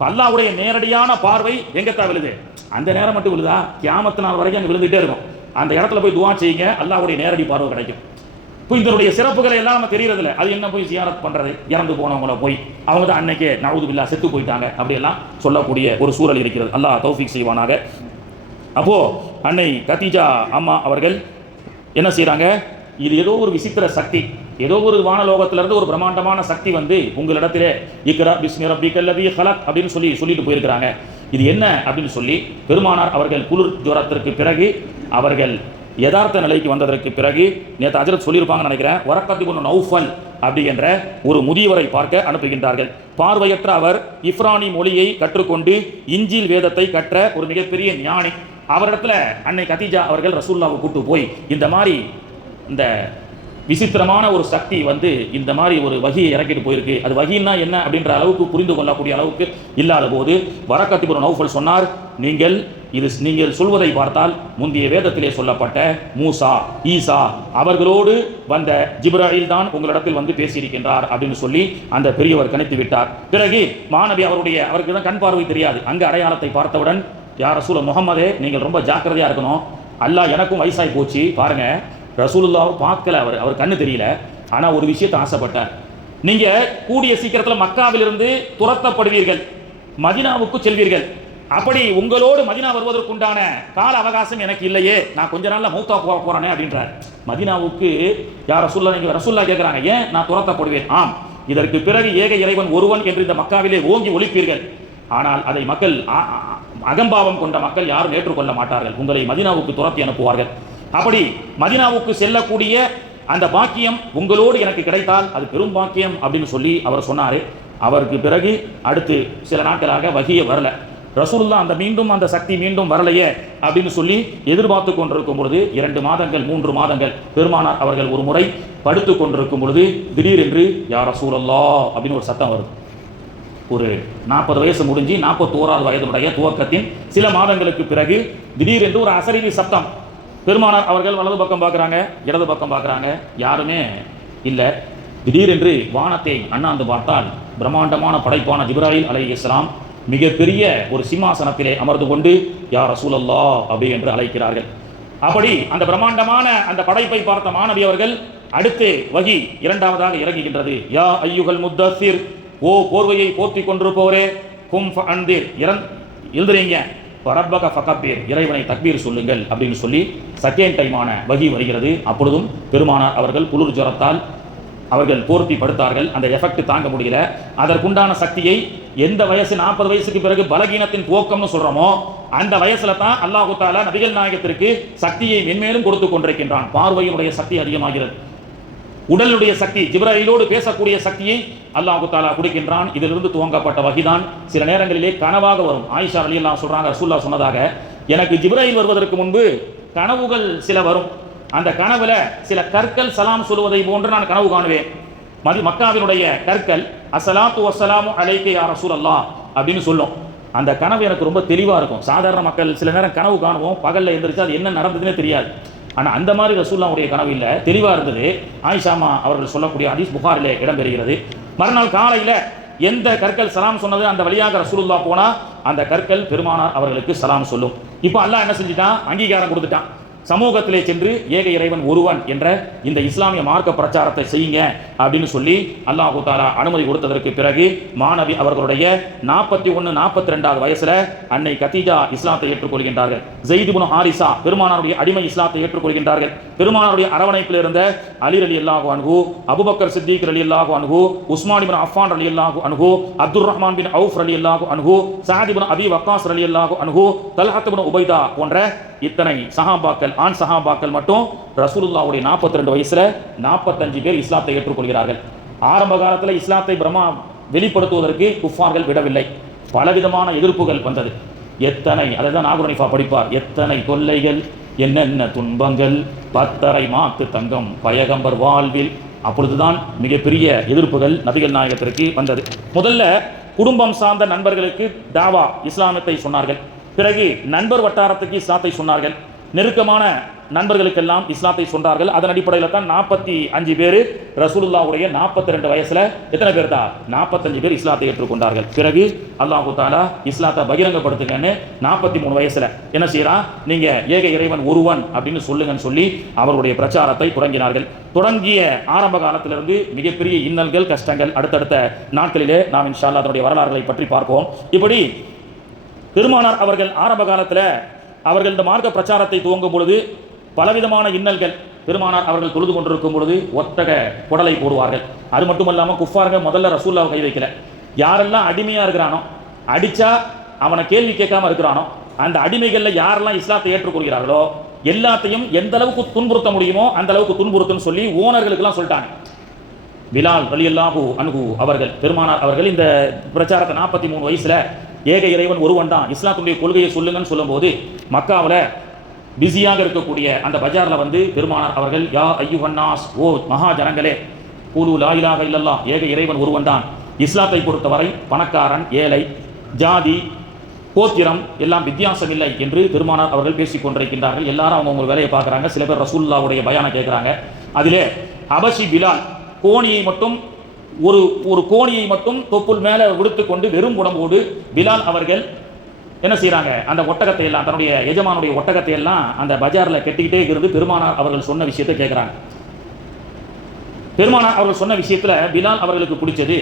அல்லாஹ்வுடைய நேரடியான பார்வை எங்கத்தான் விழுது? அந்த நேரம் மட்டும் விழுதா? கியாமத்து நாள் வரைக்கும் அங்கே விழுந்துட்டே இருக்கும். அந்த இடத்துல போய் துவா செய்யுங்க, அல்லாஹ்வுடைய நேரடி பார்வை கிடைக்கும். இப்போ இதனுடைய சிறப்புகளை எல்லாம் நம்ம தெரியறதில்ல. அது என்ன போய் ஜியாரத் பண்றது? இறந்து போனவங்கள போய் அவங்க தான் அன்னைக்கே நவுது பில்லா செத்து போயிட்டாங்க அப்படியெல்லாம் சொல்லக்கூடிய ஒரு சூழல் இருக்கிறது. அல்லாஹ் தௌஃபீக் செய்வானாக. அப்போ அன்னை கதீஜா அம்மா அவர்கள் என்ன செய்யறாங்க? இது ஏதோ ஒரு விசித்திர சக்தி, ஏதோ ஒரு வானலோகத்திலிருந்து ஒரு பிரம்மாண்டமான சக்தி வந்து உங்களிடத்திலே இக்ரா பிஸ்மி ரப்பிக்கல் லதீ ஹலக் அப்படின்னு சொல்லிட்டு போயிருக்கிறாங்க. இது என்ன அப்படின்னு சொல்லி பெருமானார் அவர்கள் குளிர் ஜுரத்திற்கு பிறகு அவர்கள் யதார்த்த நிலைக்கு வந்ததற்கு பிறகு நேற்று அஜரத் சொல்லியிருப்பாங்கன்னு நினைக்கிறேன், வரக்கத் இப்னு நௌஃபல் அப்படி என்ற ஒரு முதியவரை பார்க்க அனுப்புகின்றார்கள். பார்வையற்ற அவர் இஃப்ரானி மொழியை கற்றுக்கொண்டு இஞ்சில் வேதத்தை கற்ற ஒரு மிகப்பெரிய ஞானி. அவரிடத்துல அன்னை கதீஜா அவர்கள் ரசூலுல்லாவை கூட்டு போய் இந்த மாதிரி இந்த விசித்திரமான ஒரு சக்தி வந்து இந்த மாதிரி ஒரு வகியை இறக்கிட்டு போயிருக்கு, அது வகின்னா என்ன அப்படின்ற அளவுக்கு புரிந்து கொள்ளக்கூடிய அளவுக்கு இல்லாத போது வரக்கத் இப்னு நௌஃபல் சொன்னார், நீங்கள் சொல்வதை பார்த்தால் முந்தைய வேதத்திலே சொல்லப்பட்ட மூசா ஈசா அவர்களோடு வந்த ஜிப்ராயில் தான் உங்களிடத்தில் வந்து பேசியிருக்கின்றார் அப்படின்னு சொல்லி அந்த பெரியவர் கணித்து விட்டார். பிறகு மாணவி அவருக்கு தான் கண் பார்வை தெரியாது. அங்கு அடையாளத்தை பார்த்தவுடன், யா ரசூல் முகமதே, நீங்கள் ரொம்ப ஜாக்கிரதையா இருக்கணும், அல்லாஹ் எனக்கும் வயசாகி போச்சு பாருங்க, ரசூலுல்லாவை பார்க்கல, அவர் கண்ணு தெரியல, ஆனா ஒரு விஷயத்தை ஆசைப்பட்டார், நீங்க கூடிய சீக்கிரத்தில் மக்காவிலிருந்து துரத்தப்படுவீர்கள், மதினாவுக்கு செல்வீர்கள், அப்படி உங்களோடு மதினா வருவதற்குண்டான கால அவகாசம் எனக்கு இல்லையே, நான் கொஞ்ச நாள்ல மௌத்தா போக போறேனே அப்படின்றார். மதினாவுக்கு யார் ரசூல்லா? நீங்க ரசூல்லா கேட்கிறாங்க, ஏன் நான் துரத்தப்படுவேன்? ஆம், இதற்கு பிறகு ஏக இறைவன் ஒருவன் என்று இந்த மக்காவிலே ஓங்கி ஒலிப்பீர்கள், ஆனால் அதை மக்கள் அகம்பாவம் கொண்ட மக்கள் யாரும் ஏற்றுக்கொள்ள மாட்டார்கள், உங்களை மதினாவுக்கு துரத்தி அனுப்புவார்கள். அப்படி மதினாவுக்கு செல்லக்கூடிய அந்த பாக்கியம் உங்களோடு எனக்கு கிடைத்தால் அது பெரும் பாக்கியம் அப்படின்னு சொல்லி அவர் சொன்னார். அவருக்கு பிறகு அடுத்து சில நாட்களாக வகிய வரல. ரசூலுல்லாஹ் அந்த சக்தி மீண்டும் வரலையே அப்படின்னு சொல்லி எதிர்பார்த்து கொண்டிருக்கும் பொழுது 2 மாதங்கள் 3 மாதங்கள் பெருமானார் அவர்கள் ஒரு முறை படுத்து கொண்டிருக்கும் பொழுது திடீரென்று யா ரசூலல்லாஹ் அப்படின்னு ஒரு சத்தம் வருது. ஒரு 40 வயசு முடிஞ்சு 41வது வயதுடைய துவக்கத்தின் சில மாதங்களுக்கு பிறகு திடீரென்று ஒரு அசரீரி சத்தம். பெருமானார் அவர்கள் வலது பக்கம் பார்க்குறாங்க, இடது பக்கம் பார்க்குறாங்க, யாருமே இல்லை. திடீரென்று வானத்தை அண்ணாந்து பார்த்தால் பிரம்மாண்டமான படைப்பான ஜிப்ராயில் அலைஹிஸ்ஸலாம் மிகப்பெரிய ஒரு சிம்மாசனத்திலே அமர்ந்து கொண்டு யா ரசூலல்லாஹ் அப்படி என்று அழைக்கிறார்கள். அப்படி அந்த பிரம்மாண்டமான அந்த படைப்பை பார்த்த மாணவி அவர்கள் அடுத்து வகி 2வதாக இறங்குகின்றது. யா ஐயுகல் முத்தஸிர், ஓ போர்வையை போர்த்தி கொண்டிருப்பவரே, கும் ஃபஅன்திர், எழுதுறீங்க, ரப்பக ஃபகப்பீர், இறைவனை தக்பீர் சொல்லுங்கள் அப்படின்னு சொல்லி செகண்ட் டைமான வகி வருகிறது. அப்பொழுதும் பெருமானார் அவர்கள் குளிர் ஜுரத்தால் அவர்கள் போர்த்தி படுத்தார்கள். அந்த எஃபெக்ட் தாங்க முடியல. அதற்குண்டான சக்தியை எந்த வயசு 40 வயசுக்கு பிறகு பலகீனத்தின் துவக்கம்னு சொல்றோமோ அந்த வயசுல தான் அல்லாஹ் தஆலா நபிகள் நாயகத்திற்கு சக்தியை மென்மேலும் கொடுத்து கொண்டிருக்கின்றான். பார்வையினுடைய சக்தி அதிகமாகிறது, உடலுடைய சக்தி, ஜிப்ராயிலோடு பேசக்கூடிய சக்தியை அல்லாஹ் தஆலா கொடுக்கின்றான். இதிலிருந்து துவங்கப்பட்ட வகிதான் சில நேரங்களிலே கனவாக வரும். ஆயிஷா ரலியல்லாஹு சொல்றாங்க, ரசூலுல்லாஹ் சொன்னதாக, எனக்கு ஜிப்ராயில் வருவதற்கு முன்பு கனவுகள் சில வரும். அந்த கனவுல சில கற்கள் சலாம் சொல்வதை போன்று நான் கனவு காணுவேன். மக்காவினுடைய கற்கள் அஸ்ஸலாத்து வஸ்ஸலாமு அலைக்க யா ரசூலல்லாஹ் அப்படின்னு சொல்லும். அந்த கனவு எனக்கு ரொம்ப தெளிவா இருக்கும். சாதாரண மக்கள் சில நேரம் கனவு காணுவோம், பகல்ல எந்திரிச்சு அது என்ன நடந்ததுன்னே தெரியாது. ஆனால் அந்த மாதிரி ரசூலுல்லாஹ்வுடைய கனவு இல்லை, தெளிவாக இருந்தது. ஆயிஷாமா அவர்கள் சொல்லக்கூடிய ஹதீஸ் புகாரிலே இடம்பெறுகிறது. மறுநாள் காலையில் எந்த கற்கள் சலாம் சொன்னது அந்த வழியாக ரசூலுல்லாஹ் போனால் அந்த கற்கள் பெருமானார் அவர்களுக்கு சலாம் சொல்லும். இப்போ அல்லாஹ் என்ன செஞ்சிட்டான்? அங்கீகாரம் கொடுத்துட்டான். சமூகத்திலே சென்று ஏக இறைவன் ஒருவன் என்ற இந்த இஸ்லாமிய மார்க்க பிரச்சாரத்தை செய்யுங்க அப்படின்னு சொல்லி அல்லாஹ் தஆலா அனுமதி கொடுத்ததற்கு பிறகு மாணவி அவர்களுடைய 41 42வது வயசுல அன்னை கதீஜா இஸ்லாத்தை ஏற்றுக்கொள்கின்றார்கள். ஸைத் இப்னு ஹாரிஸா பெருமானாருடைய அடிமை இஸ்லாத்தை ஏற்றுக்கொள்கின்றார்கள். பெருமானாருடைய அரவணைப்பில் இருந்த அலி ரலியல்லாஹு அன்ஹு, அபூபக்கர் சித்திக் ரலியல்லாஹு அன்ஹு, உஸ்மான் இப்னு அஃபான் ரலியல்லாஹு அன்ஹு, அப்துர் ரஹ்மான் பின் அவுஃப் ரலியல்லாஹு அன்ஹு, சஅத் இப்னு அபி வக்காஸ் ரலியல்லாஹு அன்ஹு, தல்ஹத் இப்னு உபைதா போன்ற இத்தனை சஹாபாக்கள், ஆண் சஹாபாக்கள் மட்டும் ரசூலுல்லாஹ்வுடைய 42 வயசுல 45 பேர் இஸ்லாத்தை ஏற்றுக்கொள்கிறார்கள். ஆரம்ப காலத்தில் இஸ்லாத்தை வெளிப்படுத்துவதற்கு குஃபார்கள் விடவில்லை. பலவிதமான எதிர்ப்புகள் வந்தது. எத்தனை, அதை தான் நாகுரனிஃபா படிப்பார், எத்தனை கொல்லைகள் என்னென்ன துன்பங்கள் பத்தரை மாத்து தங்கம் பயகம்பர் வாழ்வில். அப்பொழுதுதான் மிகப்பெரிய எதிர்ப்புகள் நபிகள் நாயகத்திற்கு வந்தது. முதல்ல குடும்பம் சார்ந்த நண்பர்களுக்கு தாவா இஸ்லாமத்தை சொன்னார்கள். பிறகு நண்பர் வட்டாரத்துக்கு இஸ்லாத்தை சொன்னார்கள். நெருக்கமான நண்பர்களுக்கெல்லாம் இஸ்லாத்தை சொன்னார்கள். அதன் அடிப்படையில் தான் 45 பேர் ரசூலுல்லாஹ்வுடைய 42 வயசுல எத்தனை பேர் தான் 45 பேர் இஸ்லாத்தை ஏற்றுக்கொண்டார்கள். பிறகு அல்லாஹு தாலா இஸ்லாத்தை பகிரங்கப்படுத்துங்கன்னு 43 வயசுல என்ன செய்யறான், நீங்க ஏக இறைவன் ஒருவன் அப்படின்னு சொல்லுங்கன்னு சொல்லி அவருடைய பிரச்சாரத்தை தொடங்கினார்கள். தொடங்கிய ஆரம்ப காலத்திலிருந்து மிகப்பெரிய இன்னல்கள் கஷ்டங்கள் அடுத்தடுத்த நாட்களிலே நாம் இன்ஷா அல்லாஹ் அதனுடைய வரலாறுகளை பற்றி பார்ப்போம். இப்படி பெருமானார் அவர்கள் ஆரம்ப காலத்தில் அவர்கள் இந்த மார்க்க பிரச்சாரத்தை துவங்கும் பொழுது பலவிதமான இன்னல்கள். பெருமானார் அவர்கள் தொழுது கொண்டிருக்கும் பொழுது ஒட்டக குடலை போடுவார்கள். அது மட்டுமல்லாமல் குஃபார்கள் முதல்ல ரசூலுல்லாஹ் கை வைக்கல. யாரெல்லாம் அடிமையாக இருக்கிறானோ, அடித்தா அவனை கேள்வி கேட்காம இருக்கிறானோ, அந்த அடிமைகளில் யாரெல்லாம் இஸ்லாத்தை ஏற்றுக்கொள்கிறார்களோ எல்லாத்தையும் எந்த அளவுக்கு துன்புறுத்த முடியுமோ அந்த அளவுக்கு துன்புறுத்துன்னு சொல்லி ஓனர்களுக்கெல்லாம் சொல்லிட்டாங்க. பிலால் ரலியல்லாஹு அன்ஹு அவர்கள், பெருமானார் அவர்கள் இந்த பிரச்சாரத்தை 43 வயசுல ஏக இறைவன் ஒருவன் தான் இஸ்லாத்துடைய கொள்கையை சொல்லுங்கன்னு சொல்லும்போது மக்காவில் பிஸியாக இருக்கக்கூடிய அந்த பஜாரில் வந்து பெருமானார் அவர்கள் யா ஐயுஹன்னாஸ், ஓ மகா ஜனங்களே, கூலு லா இலாஹ இல்லல்லாஹ், ஏக இறைவன் ஒருவன் தான். இஸ்லாத்தை பொறுத்தவரை பணக்காரன் ஏழை ஜாதி கோத்திரம் எல்லாம் வித்தியாசம் இல்லை என்று பெருமானார் அவர்கள் பேசிக் கொண்டிருக்கின்றார்கள். எல்லாரும் அவங்க வேலையை பார்க்குறாங்க. சில பேர் ரசூலுல்லாஹ்வுடைய பயானை கேட்குறாங்க. அதிலே ஹபஷி பிலால் கோணியை மட்டும் ஒரு கோணியை மட்டும் தொப்புள் மேலே விடுத்து கொண்டு வெறும் உடம்போடு பிலால் அவர்கள் என்ன செய்கிறாங்க, அந்த ஒட்டகத்தை எல்லாம் தன்னுடைய எஜமானுடைய ஒட்டகத்தை எல்லாம் அந்த பஜாரில் கெட்டிக்கிட்டே இருந்து பெருமானார் அவர்கள் சொன்ன விஷயத்தை கேட்குறாங்க. பெருமானார் அவர்கள் சொன்ன விஷயத்தில் பிலால் அவர்களுக்கு பிடிச்சது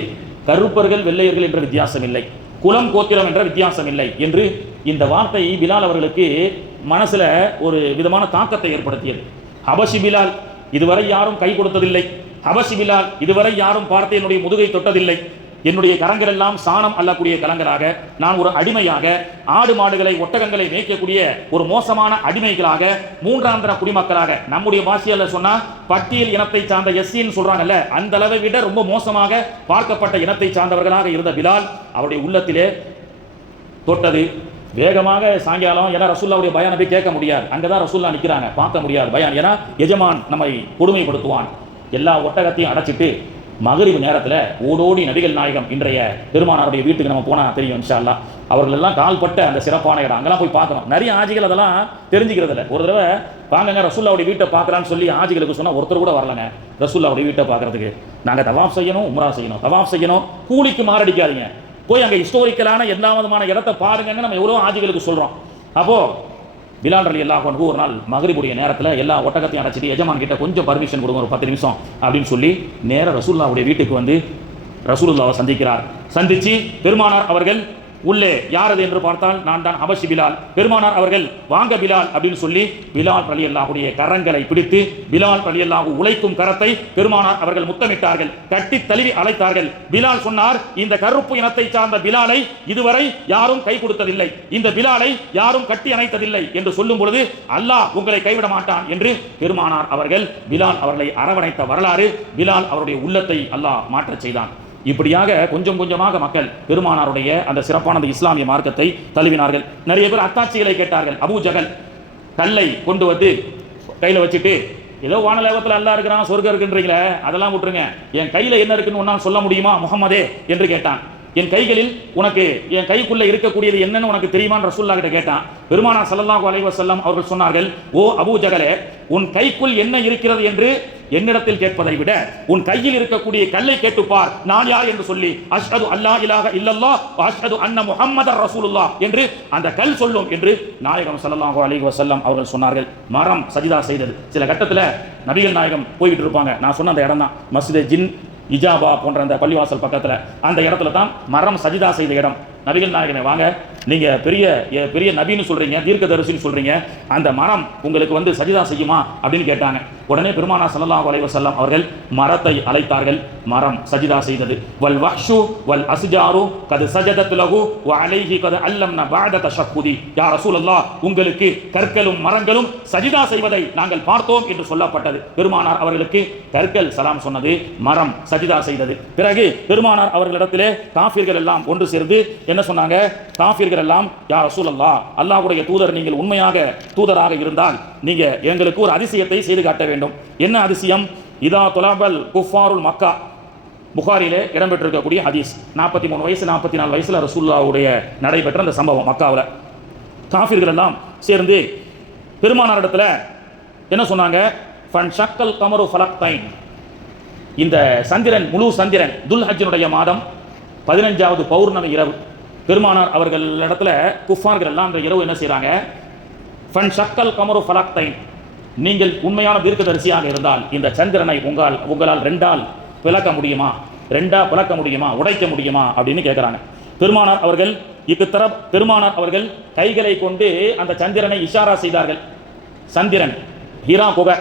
கருப்பர்கள் வெள்ளையர்கள் என்ற வித்தியாசம் இல்லை, குலம் கோத்திரம் என்ற வித்தியாசம் இல்லை என்று இந்த வார்த்தை பிலால் அவர்களுக்கு மனசில் ஒரு விதமான தாக்கத்தை ஏற்படுத்தியது. ஹபஷி பிலால் இதுவரை யாரும் கை கொடுத்ததில்லை, ஹபஷி பிலால் இதுவரை யாரும் பார்த்து என்னுடைய முதுகை தொட்டதில்லை, என்னுடைய கரங்கள் எல்லாம் சாணம் அள்ளக்கூடிய கலங்களாக, நான் ஒரு அடிமையாக ஆடு மாடுகளை ஒட்டகங்களை மேய்க்கக்கூடிய ஒரு மோசமான அடிமைகளாக, மூன்றாம் தர குடிமக்களாக, நம்முடைய பாஷையில் சொன்னா பட்டியல் இனத்தை சார்ந்த எஸ்சின்னு சொல்றாங்கல்ல, அந்த அளவை விட ரொம்ப மோசமாக பார்க்கப்பட்ட இனத்தை சார்ந்தவர்களாக இருந்த பிலால் அவருடைய உள்ளத்திலே தொட்டது. வேகமாக சாயங்காலம், ஏன்னா ரசூலுல்லாஹ்வுடைய பயானை போய் கேட்க முடியாது, அங்கதான் ரசூலுல்லாஹ் நிற்கிறாங்க, பார்க்க முடியாது பயான், ஏன்னா எஜமான் நம்மை கொடுமைப்படுத்துவான். எல்லா ஒட்டகத்தையும் அடைச்சிட்டு மகரிபு நேரத்தில் ஓடோடி நபிகள் நாயகம் இன்றைய பெருமானாருடைய வீட்டுக்கு நம்ம போனால் தெரியும் இன்ஷா அல்லாஹ். அவர்கள் எல்லாம் கால்பட்ட அந்த சிறப்பான இடம், அங்கெல்லாம் போய் பார்க்கணும். நிறைய ஆஜிகள் அதெல்லாம் தெரிஞ்சுக்கிறது இல்லை. ஒரு தடவை வாங்கங்க ரசூலுல்லாஹ்வுடைய வீட்டை பார்க்கலான்னு சொல்லி ஆஜிகளுக்கு சொன்னால் ஒருத்தர் கூட வரலங்க ரசூலுல்லாஹ்வுடைய வீட்டை பார்க்கறதுக்கு. நாங்கள் தவாஃப் செய்யணும், உம்ரா செய்யணும், தவாஃப் செய்யணும், கூலிக்கு மாரடிக்காதீங்க, போய் அங்கே ஹிஸ்டோரிக்கலான எல்லா விதமான இடத்தை பாருங்கன்னு நம்ம எவ்வளோ ஆஜிகளுக்கு சொல்கிறோம். அப்போது பிலால் ரலியல்லாஹு அன்ஹு ஒரு நாள் மகரிபுடைய நேரத்தில் எல்லா ஒட்டகத்தையும் அடைச்சிட்டு எஜமான் கிட்ட கொஞ்சம் பர்மிஷன் கொடுங்க ஒரு 10 நிமிஷம் அப்படின்னு சொல்லி நேராக ரசூலுல்லாஹ்வுடைய வீட்டுக்கு வந்து ரசூலுல்லாஹ்வை சந்திக்கிறார். சந்திச்சு பெருமானார் அவர்கள் உள்ளே யாரது என்று பார்த்தால் நான் தான் ஹபஷி பிலால். பெருமானார் அவர்கள் வாங்க பிலால் அப்படின்னு சொல்லி பிலால் ரலியல்லாஹுடைய கரங்களை பிடித்து பிலால் ரலியல்லாஹு உழைக்கும் கரத்தை பெருமானார் அவர்கள் முத்தமிட்டார்கள், கட்டி தழுவி அழைத்தார்கள். பிலால் சொன்னார், இந்த கருப்பு இனத்தை சார்ந்த பிலாலை இதுவரை யாரும் கை கொடுத்ததில்லை, இந்த பிலாலை யாரும் கட்டி அணைத்ததில்லை என்று சொல்லும் பொழுது அல்லாஹ் உங்களை கைவிட மாட்டான் என்று பெருமானார் அவர்கள் பிலால் அவர்களை அரவணைத்த வரலாறு, பிலால் அவருடைய உள்ளத்தை அல்லாஹ் மாற்றச் செய்தான். இப்படியாக கொஞ்சம் கொஞ்சமாக மக்கள் பெருமானாருடைய அந்த சிறப்பான இஸ்லாமிய மார்க்கத்தை தழுவினார்கள். நிறைய பேர் அத்தாட்சிகளை கேட்டார்கள். அபூ ஜஹல் கல்லை கொண்டு வந்து கையில் வச்சுட்டு, ஏதோ வானலோகத்தில் அல்லாஹ் இருக்கிறான் சொர்க்கம் இருக்குன்றீங்களே, அதெல்லாம் விட்டுருங்க, என் கையில் என்ன இருக்குன்னு ஒன்றால் சொல்ல முடியுமா முஹம்மதே என்று கேட்டான். என் கைகளில் உனக்கு என் கைக்குள்ளே இருக்கக்கூடியது என்னன்னு உனக்கு தெரியுமான்னு ரசூலுல்லாஹ் கிட்ட கேட்டான். பெருமானார் ஸல்லல்லாஹு அலைஹி வஸல்லம் அவர்கள் சொன்னார்கள், ஓ அபூ ஜஹலே, உன் கைக்குள் என்ன இருக்கிறது என்று என்னிடத்தில் கேட்பதை விட உன் கையில் இருக்கக்கூடிய கல்லை கேட்டுப்பார், நான் யார் என்று சொல்லி அஷ்ஹது அல்லா இலாஹ இல்லல்லாஹ் வ அஷ்ஹது அன்ன முஹம்மதர் ரசூலுல்லாஹ் என்று அந்த கல் சொல்லும் என்று நாயகம் ஸல்லல்லாஹு அலைஹி வஸல்லம் அவர்கள் சொன்னார்கள். மரம் சஜிதா செய்தது. சில கட்டத்தில் நபிகள் நாயகம் போய்கிட்டு இருப்பாங்க. நான் சொன்ன அந்த இடம் தான் மஸ்ஜித் ஜின் இஜாபா போன்ற அந்த பள்ளிவாசல் பக்கத்தில், அந்த இடத்துல தான் மரம் சஜிதா செய்த இடம். நபிகள் நாயகனை வாங்க, நீங்கள் பெரிய பெரிய நபின்னு சொல்கிறீங்க, தீர்க்கதரிசின்னு சொல்கிறீங்க, அந்த மரம் உங்களுக்கு வந்து சஜிதா செய்யுமா அப்படின்னு கேட்டாங்க. உடனே பெருமானார் ஸல்லல்லாஹு அலைஹி வஸல்லம் அவர்கள் மரத்தை அழைத்தார்கள். மரம் சஜிதா செய்தது. வல் வஹ்ஷு வல் அஸ்ஜாரு கத் சஜதத் லஹு வ அலைஹி கத் அல்லம்னா பஅத தஷஹுதி. யா ரசூலல்லாஹ், உங்களுக்கு கற்களும் மரங்களும் சஜிதா செய்வதை நாங்கள் பார்த்தோம் என்று சொல்லப்பட்டது. பெருமானார் அவர்களுக்கு கற்கள் சலாம் சொன்னது, மரம் சஜிதா செய்தது. பிறகு பெருமானார் அவர்களிடத்திலே காஃபிர்கள் எல்லாம் ஒன்று சேர்ந்து என்ன சொன்னாங்க, காஃபிர்கள் காஃபிர்கள் எல்லாம், யா ரசூலல்லாஹ், அல்லாஹ்வுடைய தூதர், நீங்கள் உண்மையாக தூதராக இருந்தால் நீங்க எங்களுக்கு ஒரு அதிசயத்தை செய்து காட்ட வேண்டும். என்ன அதிசயம்? இதா தொலாபல் குஃபாருல் மக்கா, புகாரிலே இடம்பெற்றிருக்கக்கூடிய ஹதீஸ். 43 வயசு 44 வயசுல ரசூலுல்லாஹ்வுடைய நடைபெற்ற அந்த சம்பவம். மக்காவில் காஃபிர்கள் எல்லாம் சேர்ந்து பெருமானாரிடத்துல என்ன சொன்னாங்க? ஃபன் ஷக்கல் கமரு ஃபலக்தைன், இந்த சந்திரன், முழு சந்திரன், துல்ஹஜ்ஜினுடைய மாதம் 15வது பௌர்ணமி இரவு, பெருமானார் அவர்கள் இடத்துல குஃபார்கள் எல்லாம் அந்த இரவு என்ன செய்கிறாங்க? ஃபன் ஷக்கல் கமரு ஃபலக்தைன், நீங்கள் உண்மையான தீர்க்கதரிசியாக இருந்தால் இந்த சந்திரனை உங்களால் ரெண்டால் பிளக்க முடியுமா? ரெண்டா பிளக்க முடியுமா? உடைக்க முடியுமா அப்படின்னு கேட்குறாங்க. பெருமானார் அவர்கள் பெருமானார் அவர்கள் கைகளை கொண்டு அந்த சந்திரனை இஷாரா செய்தார்கள். சந்திரன் ஹிரா குகை,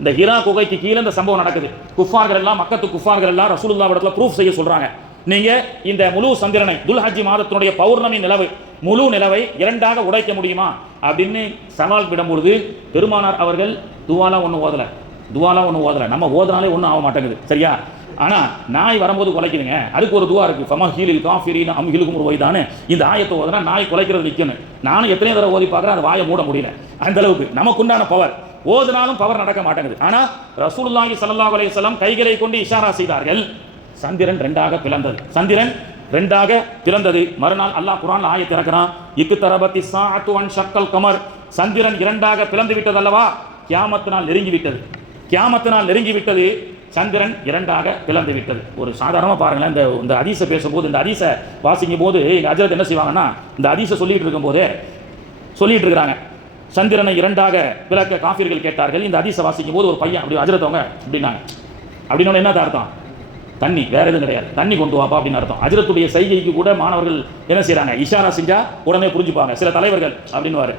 இந்த ஹிரா குகைக்கு கீழே இந்த சம்பவம் நடக்குது. குஃபார்கள் எல்லாம், மக்கத்து குஃபார்கள் எல்லாம் ரசூலுல்லாஹ் இடத்துல ப்ரூஃப் செய்ய சொல்றாங்க. நீங்க இந்த முழு சந்திரனை, துல்ஹஜ் மாதத்தினுடைய பௌர்ணமி நிலவு, முழு நிலவை இரண்டாக உடைக்க முடியுமா அப்படின்னு சவால் விடும்பொழுது பெருமானார் அவர்கள் துவாலாம் ஒன்றும் ஓதலை. நம்ம ஓதுனாலே ஒன்றும் ஆக மாட்டேங்குது, சரியா? ஆனால் நாய் வரும்போது குலைக்குதுங்க, அதுக்கு ஒரு துவா இருக்குது. ஃபமா ஹீலில் காஃபிரின் அம் ஹிலுகும் ஒரு வயதானு இந்த ஆயத்தை ஓதுனா நாய் குலைக்கிறது நிற்கணும். நானும் எத்தனையோ தடவை ஓதி பார்க்குறேன், அது வாயை மூட முடியல. அந்த அளவுக்கு நமக்குண்டான பவர், ஓதுனாலும் பவர் நடக்க மாட்டேங்குது. ஆனால் ரசூலுல்லாஹி ஸல்லல்லாஹு அலைஹி வஸல்லம் கைகளை கொண்டு இஷாரா செய்தார்கள். சந்திரன் ரெண்டாக பிளந்தது. மறுநாள் அல்லாஹ் குர்ஆன்ல ஆயத்தை இறக்குறான். இக்தரபத்தி ஸாஅத்து வன் ஷக்கல் கமர், சந்திரன் இரண்டாக பிளந்து விட்டது அல்லவா, கியாமத் நாள் நெருங்கி விட்டது, சந்திரன் இரண்டாக பிளந்து விட்டது. ஒரு சாதாரணமாக பாருங்களேன், இந்த ஹதீஸை பேசும்போது, இந்த ஹதீஸை வாசிக்கும் போது எங்கள் ஹஜ்ரத் என்ன செய்வாங்கன்னா, இந்த ஹதீஸை சொல்லிட்டு இருக்கிறாங்க, சந்திரனை இரண்டாக பிளக்க காஃபிர்கள் கேட்டார்கள். இந்த ஹதீஸை வாசிக்கும் போது ஒரு பையன் அப்படி ஹஜ்ரத் அவங்க அப்படின்னா என்ன அர்த்தம்? தண்ணி, வேற எதுவும் கிடையாது, தண்ணி கொண்டு வாப்பா அப்படின்னு அர்த்தம். ஹஜ்ரத்துடைய செய்கைக்கு கூட மாணவர்கள் என்ன செய்யறாங்க? இஷாரா செஞ்சா உடனே புரிஞ்சுப்பாங்க. சில தலைவர்கள் அப்படின்னுவாரு.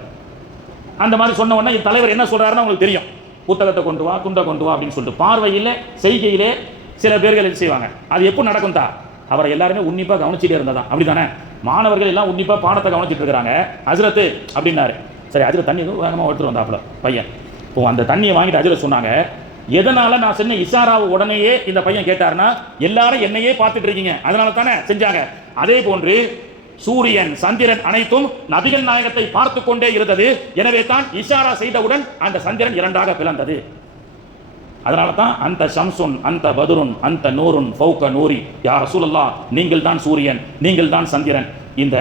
அந்த மாதிரி சொன்ன உடனே தலைவர் என்ன சொல்றாருன்னு அவங்களுக்கு தெரியும். புத்தகத்தை கொண்டு வா, துண்டை கொண்டு வா அப்படின்னு சொல்லிட்டு பார்வையில், செய்கையிலே சில பேர்கள் என்ன செய்வாங்க? அது எப்போ நடக்கும் தான்? அவரை எல்லாருமே உன்னிப்பாக கவனிச்சுட்டே இருந்ததான், அப்படி தானே? மாணவர்கள் எல்லாம் உன்னிப்பாக பாடத்தை கவனிச்சுட்டு இருக்கிறாங்க. ஹஜ்ரத்து அப்படின்னாரு. சரி, ஹஜ்ரத் தண்ணி வேகமாக எடுத்துட்டு வந்தாப்புல பையன். இப்போ அந்த தண்ணியை வாங்கிட்டு ஹஜ்ரத் சொன்னாங்க, எதனால நான் சொன்ன இஷாராவை உடனேயே இந்த பையன் கேட்டாருன்னா, எல்லாரும் என்னையே பார்த்துட்டு இருக்கீங்க, அதனால தானே செஞ்சாங்க. அதே போன்று சூரியன், சந்திரன் அனைத்தும் நபிகள் நாயகத்தை பார்த்து கொண்டே இருந்தது. எனவே தான் இஷாரா செய்தவுடன் அந்த சந்திரன் இரண்டாக பிளந்தது. அதனால தான் அந்த ஷம்சுன் அந்த பதுருன் அந்த நூருன் ஃபௌக நூரி, யா ரசூலல்லாஹ், நீங்கள் தான் சூரியன், நீங்கள் தான் சந்திரன். இந்த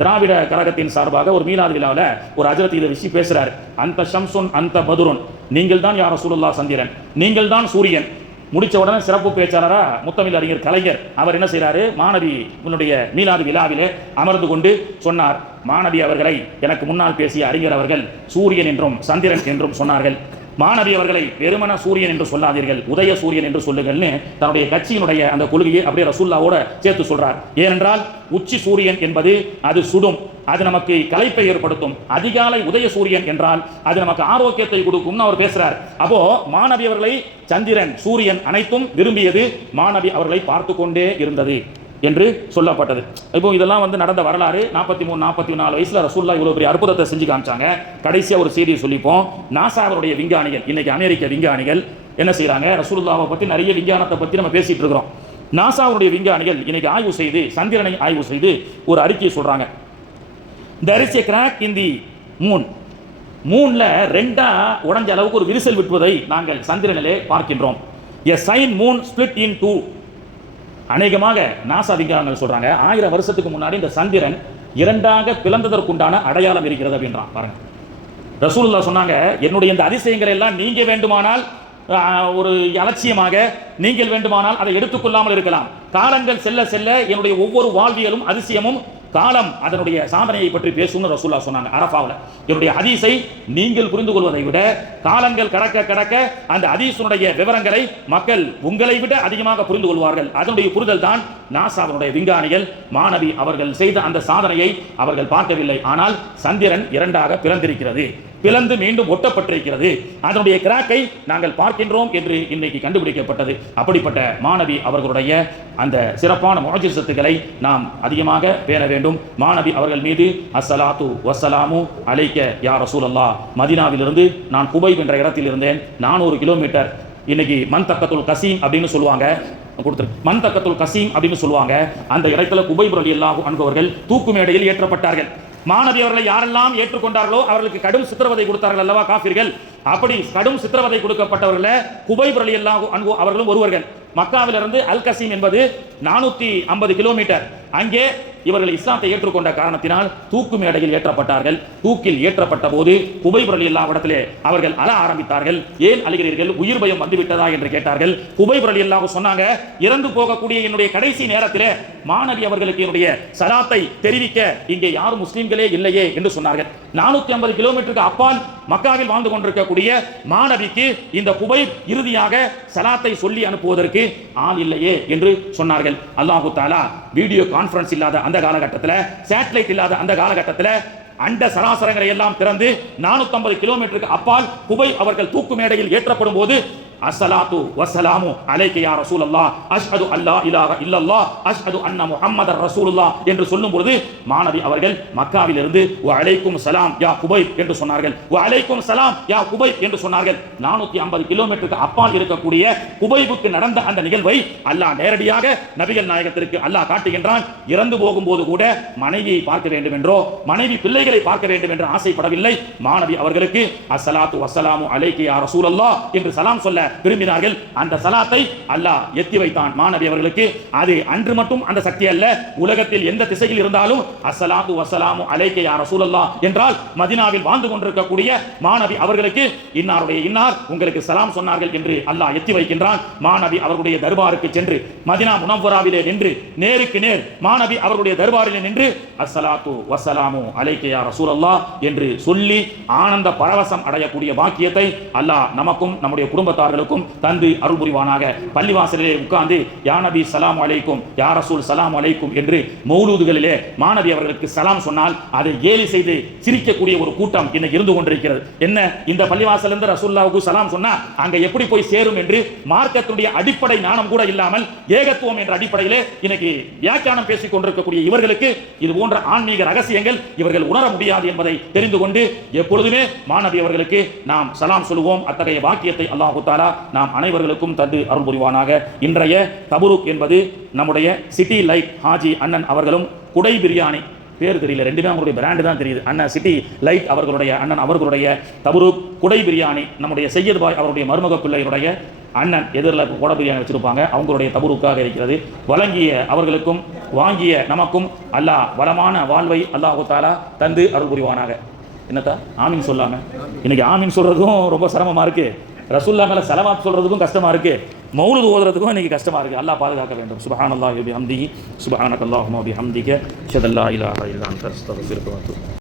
திராவிட கழகத்தின் சார்பாக ஒரு மீலாது விழாவில் ஒரு ஹஜ்ரத் இதை விஷயம் பேசுறாரு. அந்த ஷம்சுன் அந்த பதுருன், நீங்கள் தான் யா ரசூலல்லாஹ் சந்திரன், நீங்கள் தான் சூரியன். முடிச்ச உடனே சிறப்பு பேச்சாளரா முத்தமிழ் அறிஞர் கலைஞர் அவர் என்ன செய்யறாரு? மாணவி உன்னுடைய மீலாது விழாவிலே அமர்ந்து கொண்டு சொன்னார், மாணவி அவர்களை எனக்கு முன்னால் பேசிய அறிஞர் அவர்கள் சூரியன் என்றும் சந்திரன் என்றும் சொன்னார்கள். மாணவி அவர்களை வெறுமன சூரியன் என்று சொல்லாதீர்கள், உதய சூரியன் என்று சொல்லுங்கள்னு தன்னுடைய கட்சியினுடைய அந்த கொள்கையை அப்படியே ரசூலுல்லாவோட சேர்த்து சொல்றார். ஏனென்றால் உச்சி சூரியன் என்பது அது சுடும், அது நமக்கு களைப்பை ஏற்படுத்தும். அதிகாலை உதய சூரியன் என்றால் அது நமக்கு ஆரோக்கியத்தை கொடுக்கும்னு அவர் பேசுறார். அப்போ மாணவி அவர்களை சந்திரன், சூரியன் அனைத்தும் விரும்பியது, மாணவி அவர்களை பார்த்து கொண்டே இருந்தது என்று சொல்லப்பட்டது. இப்போ இதெல்லாம் நடந்த வரலாறு. 43-44 வயசுல ரசூலுல்லாஹ் இவ்வளவு பெரிய அற்புதத்தை செஞ்சு காமிச்சாங்க. கடைசியா ஒரு செய்தியை சொல்லிப்போம். நாசாவுடைய விஞ்ஞானிகள், இன்னைக்கு அமெரிக்க விஞ்ஞானிகள் என்ன செய்யறாங்க? ரசூலுல்லாஹை பத்தி நிறைய விஞ்ஞானத்தை பத்தி நம்ம பேசிட்டு இருக்கிறோம். நாசாவுடைய விஞ்ஞானிகள் இன்னைக்கு ஆய்வு செய்து, சந்திரனை ஆய்வு செய்து ஒரு அறிக்கையை சொல்றாங்க. there is a crack in the moon. மூன்ல ரெண்டா உடைஞ்ச அளவுக்கு ஒரு விரிசல் விட்டுவதை நாங்கள் சந்திரனிலே பார்க்கின்றோம். a sign moon split in two. அநேகமாக நாசா விஞ்ஞானிகள் சொல்றாங்க 1000 வருஷத்துக்கு முன்னாடி இந்த சந்திரன் இரண்டாக பிளந்ததற்குண்டான அடையாளம் இருக்கிறது அப்படின்றான். பாருங்க, ரசூலுல்லாஹ் சொன்னாங்க, என்னுடைய இந்த அதிசயங்களை எல்லாம் நீங்க வேண்டுமானால் ஒரு அலட்சியமாக நீங்கள் வேண்டுமானால் அதை எடுத்துக்கொள்ளாமல் இருக்கலாம். காலங்கள் செல்ல செல்ல என்னுடைய ஒவ்வொரு வாழ்வியலும் அதிசயமும் காலம் அதனுடைய சாதனையை பற்றி பேசும்னு ரசூலுல்லாஹ் சொன்னாங்க அரஃபாவில். என்னுடைய ஹதீஸை நீங்கள் புரிந்து கொள்வதை விட காலங்கள் கடக்க கடக்க அந்த ஹதீஸுடைய விவரங்களை மக்கள் உங்களை விட அதிகமாக புரிந்து கொள்வார்கள். அதனுடைய புரிதல் தான் நாசாவினுடைய விஞ்ஞானிகள் மாணவி அவர்கள் செய்த அந்த சாதனையை அவர்கள் பார்க்கவில்லை. ஆனால் சந்திரன் இரண்டாக பிளந்திருக்கிறது, பிளந்து மீண்டும் ஒட்டப்பட்டிருக்கிறது, அதனுடைய கிராக்கை நாங்கள் பார்க்கின்றோம் என்று இன்றைக்கு கண்டுபிடிக்கப்பட்டது. அப்படிப்பட்ட மாணவி அவர்களுடைய அந்த சிறப்பான முஅஜிஸத்துகளை நாம் அதிகமாக பேண வேண்டும். மாணவி அவர்கள் மீது அஸ்ஸலாத்து வஸ்ஸலாமு அலைக்க யா ரசூலல்லாஹ். மதீனாவிலிருந்து நான் குபைப் என்ற இடத்தில் இருந்தேன், 400 கிலோமீட்டர். இன்னைக்கு மன்தக்கத்துல் கசீம் அப்படின்னு சொல்லுவாங்க. கொடுத்துருக்கு. மந்தக்கத்துல் கசீம் அப்படின்னு சொல்லுவாங்க. அந்த இடத்துல குபைப் ரலியல்லாஹு அன்ஹு அவர்கள் தூக்கு மேடையில் ஏற்றப்பட்டார்கள். மாணவி அவர்களை யாரெல்லாம் ஏற்றுக்கொண்டார்களோ அவர்களுக்கு கடும் சித்திரவதை கொடுத்தார்கள் அல்லவா காஃபிர்கள். அப்படி கடும் சித்திரவதை கொடுக்கப்பட்டவர்கள குபைப் ரலியல்லாஹு அன்ஹு அவர்களும் ஒருவர்கள். மக்காவிலிருந்து அல் கசீம் என்பது 450 கிலோமீட்டர். அங்கே இவர்கள் இஸ்லாத்தை ஏற்றுக்கொண்ட காரணத்தினால் தூக்கு மேடையில் ஏற்றப்பட்டார்கள். தூக்கில் ஏற்றப்பட்ட போது குபைப் ரலியல்லாஹு இடத்திலே அவர்கள் அழ ஆரம்பித்தார்கள். ஏன் அழுகிறீர்கள், உயிர் பயம் வந்துவிட்டதா என்று கேட்டார்கள். குபைப் ரலியல்லாஹு சொன்னாங்க, இறந்து போகக்கூடிய என்னுடைய கடைசி நேரத்திலே மாணவி அவர்களுக்கு என்னுடைய சலாத்தை தெரிவிக்க இங்கே யாரும் முஸ்லிம்களே இல்லையே என்று சொன்னார்கள். 450 கிலோமீட்டருக்கு அப்பால் மக்காவில் வாழ்ந்து கொண்டிருக்கக்கூடிய மாணவிக்கு இந்த குபைப் இறுதியாக சலாத்தை சொல்லி அனுப்புவதற்கு ஆள் இல்லையே என்று சொன்னார்கள். அல்லாஹு தஆலா வீடியோ கான்ஃபரன்ஸ் இல்லாத அந்த காலகட்டத்தில், சேட்டலைட் இல்லாத அந்த காலகட்டத்தில் அண்ட சராசரங்களை எல்லாம் திறந்து 450 கிலோமீட்டருக்கு அப்பால் குபைப் அவர்கள் தூக்கு மேடையில் ஏற்றப்படும் போது அஸ்ஸலாத்து வஸ்ஸலாமு அலைக யா ரசூலல்லாஹ் அஷ்ஹது அல்லா இலாஹ இல்லல்லாஹ் அஷ்ஹது அன்ன முஹம்மதர் ரசூலுல்லாஹ் என்று சொல்லும்போது மாணவி அவர்கள் மக்காவில் இருந்து வ அலைக்கும் சலாம் யா குபைப் என்று சொன்னார்கள். வ அலைக்கும் சலாம் யா குபைப் என்று சொன்னார்கள். 450 கிலோமீட்டருக்கு அப்பால் இருக்கக்கூடிய குபைபுக்கு நடந்த அந்த நிகழ்வை அல்லாஹ் நேரடியாக நபிகள் நாயகத்திற்கு அல்லாஹ் காட்டுகின்றான். இறந்து போகும்போது கூட மனைவியை பார்க்க வேண்டும் என்றோ மனைவி பிள்ளைகளை பார்க்க வேண்டும் என்று ஆசைப்படவில்லை. மாணவி அவர்களுக்கு அஸ்ஸலாத்து வஸ்ஸலாமு அலைக யா ரசூலல்லாஹ் என்று சலாம் சொல்ல விரும்பினார்கள். அந்த சலாத்தை அல்லாஹ் எத்தி வைத்தான் மாணவி அவர்களுக்கு. அது அன்று மட்டும் அந்த சக்தி அல்ல, உலகத்தில் எந்த திசையில் இருந்தாலும் அஸ்ஸலாத்து வஸ்ஸலாமு அலைக யா ரசூலல்லாஹ் என்றால் மதீனாவில் வாழ்ந்து கொண்டிருக்கக்கூடிய மாணவி அவர்களுக்கு இன்னாருடைய இன்னார் உங்களுக்கு சலாம் சொன்னார்கள் என்று அல்லாஹ் எத்தி வைக்கின்றான். மாணவி அவருடைய தர்பாருக்கு சென்று மதீனா முனவ்வராவிலே நின்று நேருக்கு நேர் மாணவி அவருடைய தர்பாரிலே நின்று அஸ்ஸலாத்து வஸ்ஸலாமு அலைக யா ரசூலல்லாஹ் என்று சொல்லி ஆனந்த பரவசம் அடையக்கூடிய பாக்கியத்தை அல்லாஹ் நமக்கும் நம்முடைய குடும்பத்தார்களுக்கும் தந்து அருள் புரிவானாக. பள்ளிவாசலிலே உட்கார்ந்து யா நபி சலாம் அலைக்கும், யா ரசூல் சலாம் அலைக்கும் என்று மௌலூதுகளிலே மாணவி அவர்களுக்கு சலாம் சொன்னால் அதை கேலி செய்து சிரிக்கக்கூடிய ஒரு கூட்டம் இன்னைக்கு இருந்து கொண்டிருக்கிறது. என்ன, இந்த பள்ளிவாசல் இருந்து ரசூலுல்லாஹ்வுக்கு சலாம் சொன்னா அங்க எப்படி போய் சேரும் என்று மார்க்கத்துடைய அடிப்படை ஞானம் கூட இல்லாமல் ஏகத்துவம் என்ற அடிப்படையிலே இன்னைக்கு வியாக்கியானம் பேசிக் கொண்டிருக்கக்கூடிய இவர்களுக்கு இது போன்ற ஆன்மீக ரகசியங்கள் இவர்கள் உணர முடியாது என்பதை தெரிந்து கொண்டு எப்பொழுதுமே மாணவி அவர்களுக்கு நாம் சலாம் சொல்லுவோம். அத்தகைய வாக்கியத்தை அல்லாஹு தஆலா நாம் அனைவர்களுக்கும் தந்து அருள் புரிவானாக. இன்றைய தபுருக் என்பது நம்முடைய சிட்டி லைட் ஹாஜி அண்ணன் அவர்களும் குடை பிரியாணி பேர் தெரியல, ரெண்டுமே அவங்களுடைய பிராண்டு தான் தெரியுது. அண்ணன் சிட்டி லைட் அவர்களுடைய அண்ணன் அவர்களுடைய தபுருக் குடை பிரியாணி நம்முடைய சையத் பாய் அவருடைய மருமக பிள்ளையுடைய அண்ணன் எதிரில் குடை பிரியாணி வச்சிருப்பாங்க, அவங்களுடைய தபுருக்காக இருக்கிறது. வழங்கிய அவர்களுக்கும் வாங்கிய நமக்கும் அல்லாஹ் வளமான வாழ்வை அல்லாஹு தஆலா தந்து அருள் புரிவானாக. என்னத்தா ஆமீன் சொல்லாம இன்னைக்கு ஆமீன் சொல்றதும் ரொம்ப சிரமமா இருக்கு, ரசூலுல்லாஹ் மேல ஸலவாத் சொல்றதுக்கும் கஷ்டமா இருக்கு, மௌலூத் ஓதுறதுக்கும் இன்னைக்கு கஷ்டமா இருக்கு. அல்லாஹ் பாதுகாக்க வேண்டும். சுப்ஹானல்லாஹி வ பிஹம்திஹி சுப்ஹானக்கல்லாஹும்ம வ பிஹம்திக அஷ்ஹது அல்லா இலாஹா இல்லா அன்த அஸ்தக்ஃபிருக வ அத்தூபு